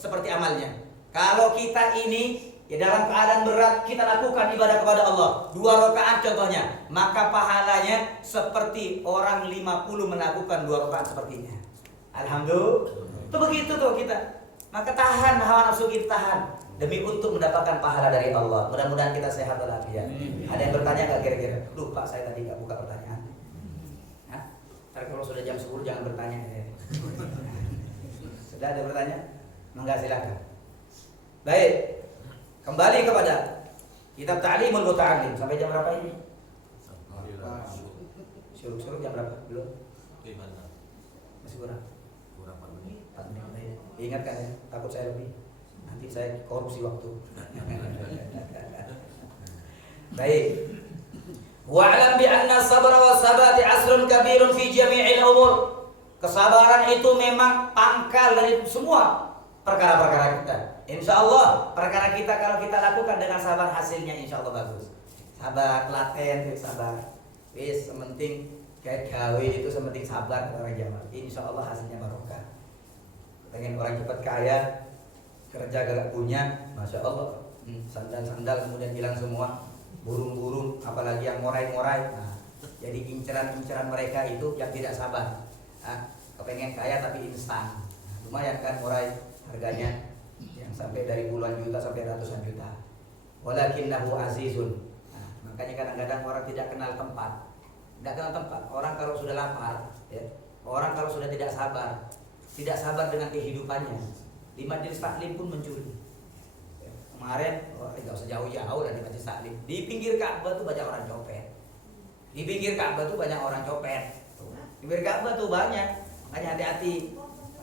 seperti amalnya. Kalau kita ini ya dalam keadaan berat kita lakukan ibadah kepada Allah 2 rakaat contohnya, maka pahalanya seperti orang 50 melakukan 2 rakaat sepertinya. Alhamdulillah. Itu begitu tuh kita. Maka tahan hawa nafsu kita, tahan demi untuk mendapatkan pahala dari Allah. Mudah-mudahan kita sehat walafiat. Ada yang bertanya nggak kira-kira? Lupa saya tadi nggak buka pertanyaan. Hah? Ntar kalau sudah jam 10 jangan bertanya ya. Sudah ada bertanya? Mangga silakan. Baik, kembali kepada kitab Ta'limul Muta'allim. Sampai jam berapa ini? Suruh jam berapa? Belum? Masih kurang? Kurang 4 menit. 4 menit. Ingatkan ya, takut saya lebih. Nanti saya korupsi waktu. Baik. Wa'lam bi anna sabra wa sabati asrun kabirun fi jami'il umur. Kesabaran itu memang pangkal dari semua perkara-perkara kita. Insya Allah perkara kita kalau kita lakukan dengan sabar, hasilnya insya Allah bagus. Sabar, telaten, sabar. Wis sementing kayak gawe itu sementing sabar orang Jawa. Insya Allah hasilnya barokah. Pengen orang cepat kaya, kerja gak punya, masya Allah. Sandal-sandal kemudian hilang semua, burung-burung, apalagi yang morai-morai. Nah, jadi inceran-inceran mereka itu yang tidak sabar. Nah, kepengen kaya tapi instan. Nah, lumayan kan morai harganya. Sampai dari puluhan juta sampai ratusan juta. Walakinnahu azizun. Nah, makanya kadang-kadang orang tidak kenal tempat. Tidak kenal tempat. Orang kalau sudah lapar, ya, orang kalau sudah tidak sabar dengan kehidupannya, di majelis taklim pun mencuri. Ya, kemarin, tidak usah jauh-jauh lah di majelis taklim. Di pinggir Ka'bah tuh banyak orang copet. Di pinggir Ka'bah tuh banyak orang copet. Di pinggir Ka'bah tuh banyak. Makanya hati-hati.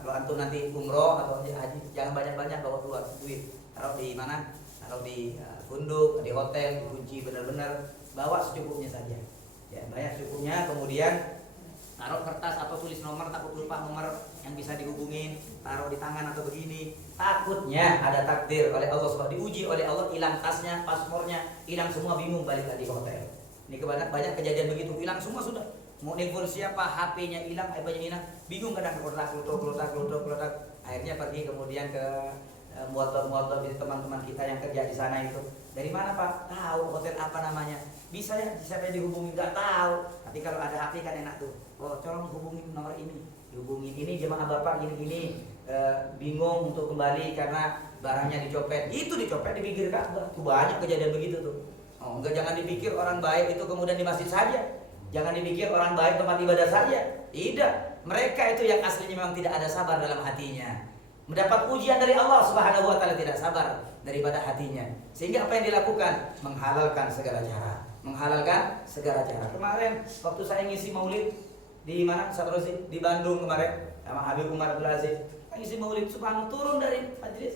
Kalau antum nanti umroh atau haji, jangan banyak-banyak bawa keluar duit. Taruh di mana? Taruh di funduk, di hotel, dikunci benar-benar. Bawa secukupnya saja. Ya, banyak secukupnya. Kemudian taruh kertas atau tulis nomor, takut lupa nomor yang bisa dihubungin. Taruh di tangan atau begini. Takutnya ada takdir oleh Allah SWT, diuji oleh Allah, hilang tasnya, paspornya, hilang semua, bingung balik lagi ke hotel. Ini banyak kejadian begitu, hilang semua sudah. Mau nelfon siapa, HP-nya hilang, iPad-nya hilang, bingung kadang kelotak. Akhirnya pergi kemudian ke muatab itu teman-teman kita yang kerja di sana itu. Dari mana Pak? Tahu hotel apa namanya? Bisa ya, siapa yang dihubungi? Nggak tahu. Tapi kalau ada HP kan enak tuh. Oh, tolong hubungin nomor ini. Dihubungin ini jemaah Bapak gini-gini. Bingung untuk kembali karena barangnya dicopet. Itu dicopet di pinggir Ka'bah. Tuh banyak kejadian begitu tuh. Oh, enggak, jangan dipikir orang baik itu kemudian di masjid saja. Jangan dipikir orang baik tempat ibadah saja. Tidak. Mereka itu yang aslinya memang tidak ada sabar dalam hatinya. Mendapat ujian dari Allah Subhanahu wa taala, tidak sabar daripada hatinya. Sehingga apa yang dilakukan? Menghalalkan segala cara. Kemarin waktu saya ngisi maulid di mana? Satrosi di Bandung kemarin sama Habib Umar Abdul Aziz. Ngisi maulid, subhanallah, turun dari majlis.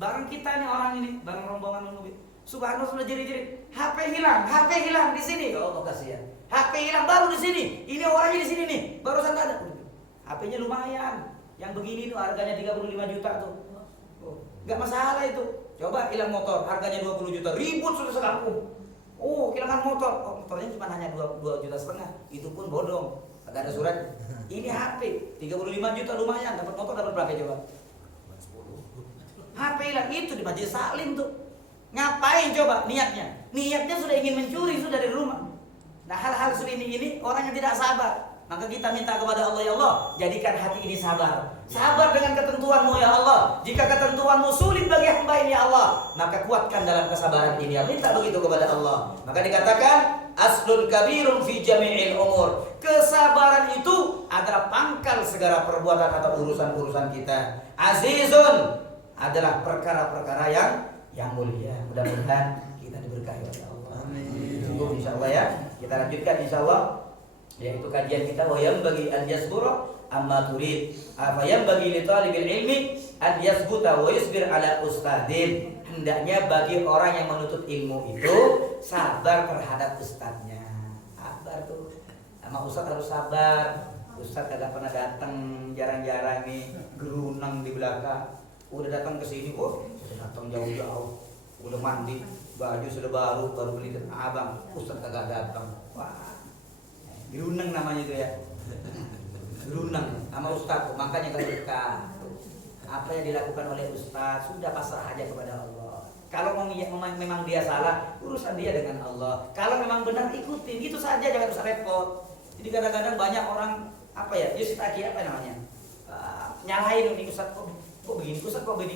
Bareng kita nih orang ini, bareng rombongan maulid. Subhanallah sudah jerit-jerit. HP hilang di sini. Oh, kasihan. HP hilang baru di sini. Ini orangnya di sini nih. Barusan ada. HP-nya lumayan. Yang begini tuh harganya 35 juta tuh. Oh, enggak masalah itu. Coba hilang motor, harganya 20 juta. Ribut sudah sekampung. Oh, kehilangan motor. Oh, motornya cuma hanya 2,5 juta. Itu pun bodong. Enggak ada surat. Ini HP 35 juta lumayan. Dapat motor dapat berapa coba? HP hilang, itu di majelis taklim tuh. Ngapain coba niatnya? Niatnya sudah ingin mencuri sudah dari rumah. Nah, hal-hal seperti ini orang yang tidak sabar. Maka kita minta kepada Allah, ya Allah, jadikan hati ini sabar. Sabar dengan ketentuan-Mu ya Allah. Jika ketentuan-Mu sulit bagi hamba ini ya Allah, maka kuatkan dalam kesabaran ini. Minta begitu kepada Allah. Maka dikatakan aslun kabirun fi jami'il umur. Kesabaran itu adalah pangkal segala perbuatan atau urusan-urusan kita. Azizun adalah perkara-perkara yang mulia. Mudah-mudahan kita diberkahi oleh Allah. Amin. Tunggu insyaallah ya. Kita lanjutkan insyaallah, yaitu kajian kita wa bagi an yasbura amma turid. Apa yang bagi li talibil ilmi an yasbuta wa yusbir ala ustadin. Hendaknya bagi orang yang menuntut ilmu itu sabar terhadap ustadznya. Sabar tuh. Sama ustadz harus sabar. Ustadz kagak pernah datang, jarang-jarang nih, gerunang di belakang. Udah datang ke sini, sudah datang jauh-jauh. Udah mandi, baju sudah baru beli ke abang. Ustadz kagak datang. Wah. Gerunang namanya itu ya. Gerunang sama ustadz, makanya kalau berkah. Apa yang dilakukan oleh ustadz sudah pasrah aja kepada Allah. Kalau memang dia salah, urusan dia dengan Allah. Kalau memang benar, ikutin. Itu saja, jangan usah repot. Jadi kadang-kadang banyak orang yustaki nyalahin ini ustadz kok begini,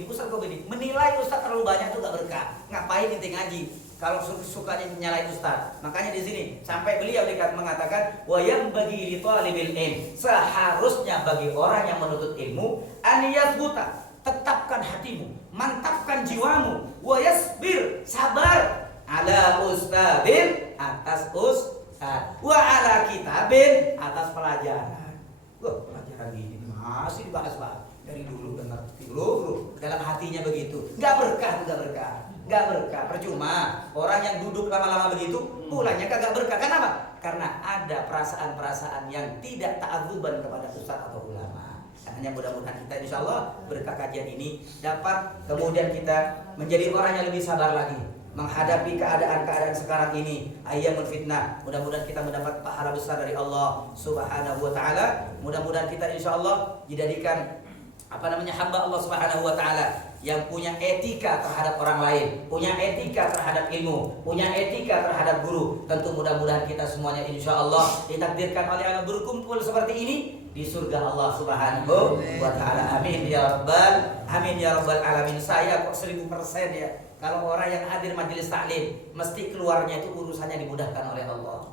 ustadz kok begini. Menilai ustadz terlalu banyak tuh gak berkah. Ngapain inti ngaji? Kalau sukanya nyalain ustaz. Makanya di sini sampai beliau mengatakan wa yang bagi li talibil ilm, seharusnya bagi orang yang menuntut ilmu an yathbuta, tetapkan hatimu, mantapkan jiwamu, wa yasbir, sabar ala ustadin, atas ustaz, wa ala kitabin, atas pelajaran. Pelajaran gini masih dibahas-bahas dari dulu, udah ngerti dulu dalam hatinya begitu. Enggak berkah, percuma. Orang yang duduk lama-lama begitu, pulangnya kagak berkah. Kenapa? Karena ada perasaan-perasaan yang tidak ta'adzuban kepada ustaz atau ulama. Hanya mudah-mudahan kita insyaallah berkah kajian ini dapat kemudian kita menjadi orang yang lebih sabar lagi menghadapi keadaan-keadaan sekarang ini, ayyamun fitnah. Mudah-mudahan kita mendapat pahala besar dari Allah Subhanahu wa taala. Mudah-mudahan kita insyaallah dijadikan hamba Allah Subhanahu wa taala yang punya etika terhadap orang lain, punya etika terhadap ilmu, punya etika terhadap guru. Tentu mudah-mudahan kita semuanya insyaallah ditakdirkan oleh Allah berkumpul seperti ini di surga Allah Subhanahu wa taala. Amin ya rabbal alamin. Saya kok 1000% ya. Kalau orang yang hadir majelis taklim, mesti keluarnya itu urusannya dimudahkan oleh Allah.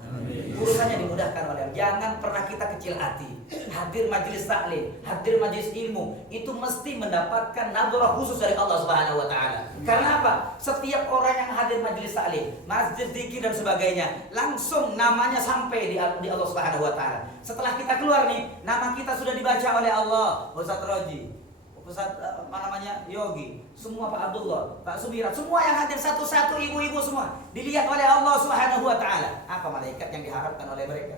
Urusannya dimudahkan oleh Allah. Jangan pernah kita kecil hati. Hadir majelis taklim, hadir majelis ilmu, itu mesti mendapatkan nadrah khusus dari Allah Subhanahu wa taala. Karena apa? Setiap orang yang hadir majelis taklim, masjid zikir dan sebagainya, langsung namanya sampai di Allah Subhanahu wa taala. Setelah kita keluar nih, nama kita sudah dibaca oleh Allah. Ustaz Roji, Ustaz Yogi, semua Pak Abdullah, Pak Sumirat, semua yang hadir satu-satu, ibu-ibu semua dilihat oleh Allah Subhanahu wa taala. Apa malaikat yang diharapkan oleh mereka?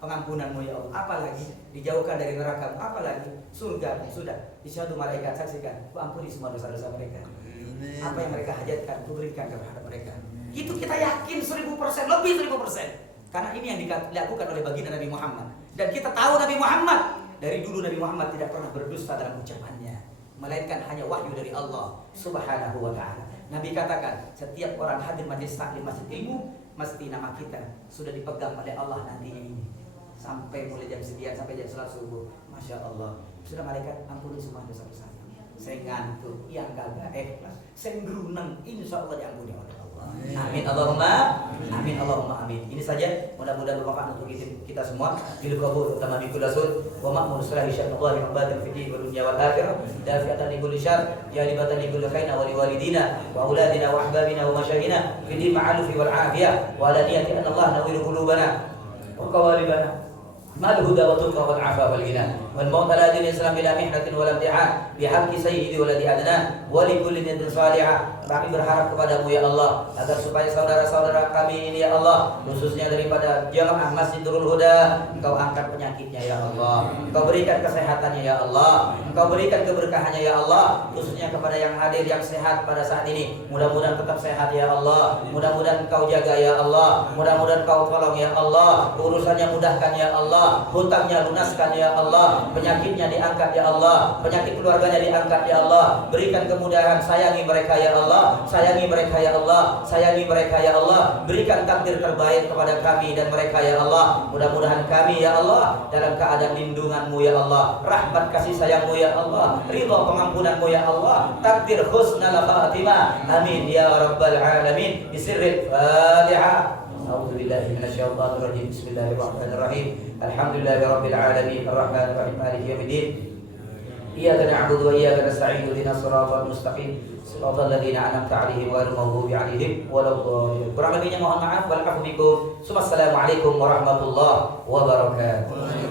Pengampunanmu ya Allah. Apalagi dijauhkan dari neraka, apalagi surga. Sudah disyahadu malaikat, saksikan, ku ampuni semua dosa-dosa mereka. Apa yang mereka hajatkan, ku berikan kepada mereka. Itu kita yakin 1000%, lebih 1000%. Karena ini yang dilakukan oleh baginda Nabi Muhammad. Dan kita tahu Nabi Muhammad, dari dulu Nabi Muhammad tidak pernah berdusta dalam ucapannya, melainkan hanya wahyu dari Allah Subhanahu wa taala. Nabi katakan, setiap orang hadir majelis taklim masjid ilmu, mesti nama kita sudah dipegang oleh Allah nantinya ini. Sampai mulai jam sekian sampai jam salat subuh. Masya Allah. Sudah malaikat ampuni semua dosa-dosa. Saya ngantuk, yang kagak ikhlas, saya gerunang, insya Allah diampuni oleh Allah. Amin Allahumma amin Allahumma amin. Ini saja, mudah-mudahan bermanfaat untuk kita semua. Bil qabul utama bi kulli rasul wa ma'mur salahi syarrullahi rabbatin fi din wa dunya wal akhirah dafi'atan li kulli syarr jalibatan li kulli khairin wa li walidina wa auladina wa ahbabina wa masyayikhina fi din ma'alufi wal afiyah wa ala niyati anna Allah nawwir qulubana wa qawalibana ما الهدى والتقى والعفاف والغنى والموت على دين الاسلام بلا محنه ولا امتحان بحق سيدي ولدي ادناه ولكل ند صالحه kami berharap kepadamu ya Allah, agar supaya saudara-saudara kami ini ya Allah, khususnya daripada jamaah Masjid Nurul Huda, Engkau angkat penyakitnya ya Allah, Engkau berikan kesehatannya ya Allah, Engkau berikan keberkahannya ya Allah, khususnya kepada yang hadir yang sehat pada saat ini. Mudah-mudahan tetap sehat ya Allah, mudah-mudahan Engkau jaga ya Allah, mudah-mudahan Engkau tolong ya Allah, urusannya mudahkan ya Allah, hutangnya lunaskan ya Allah, penyakitnya diangkat ya Allah, penyakit keluarganya diangkat ya Allah, berikan kemudahan, sayangi mereka ya Allah, sayangi mereka ya Allah, sayangi mereka ya Allah, berikan takdir terbaik kepada kami dan mereka ya Allah. Mudah-mudahan kami ya Allah dalam keadaan lindunganmu ya Allah, rahmat kasih sayangmu ya Allah, ridha pengampunanmu ya Allah, takdir husnal khatimah, amin ya rabbal alamin. Bisirril Fatihah. أعوذ بالله من الشيطان الرجيم. بسم الله الرحمن الرحيم. الحمد لله رب العالمين الرحمن الرحيم مالك يوم الدين. إياك نعبد وإياك نستعين اهدنا الصراط المستقيم صراط الذين أنعمت عليهم غير المغضوب عليهم ولا الضالين. Kurang lebihnya mohon maaf. Wassalamualaikum warahmatullahi wabarakatuh.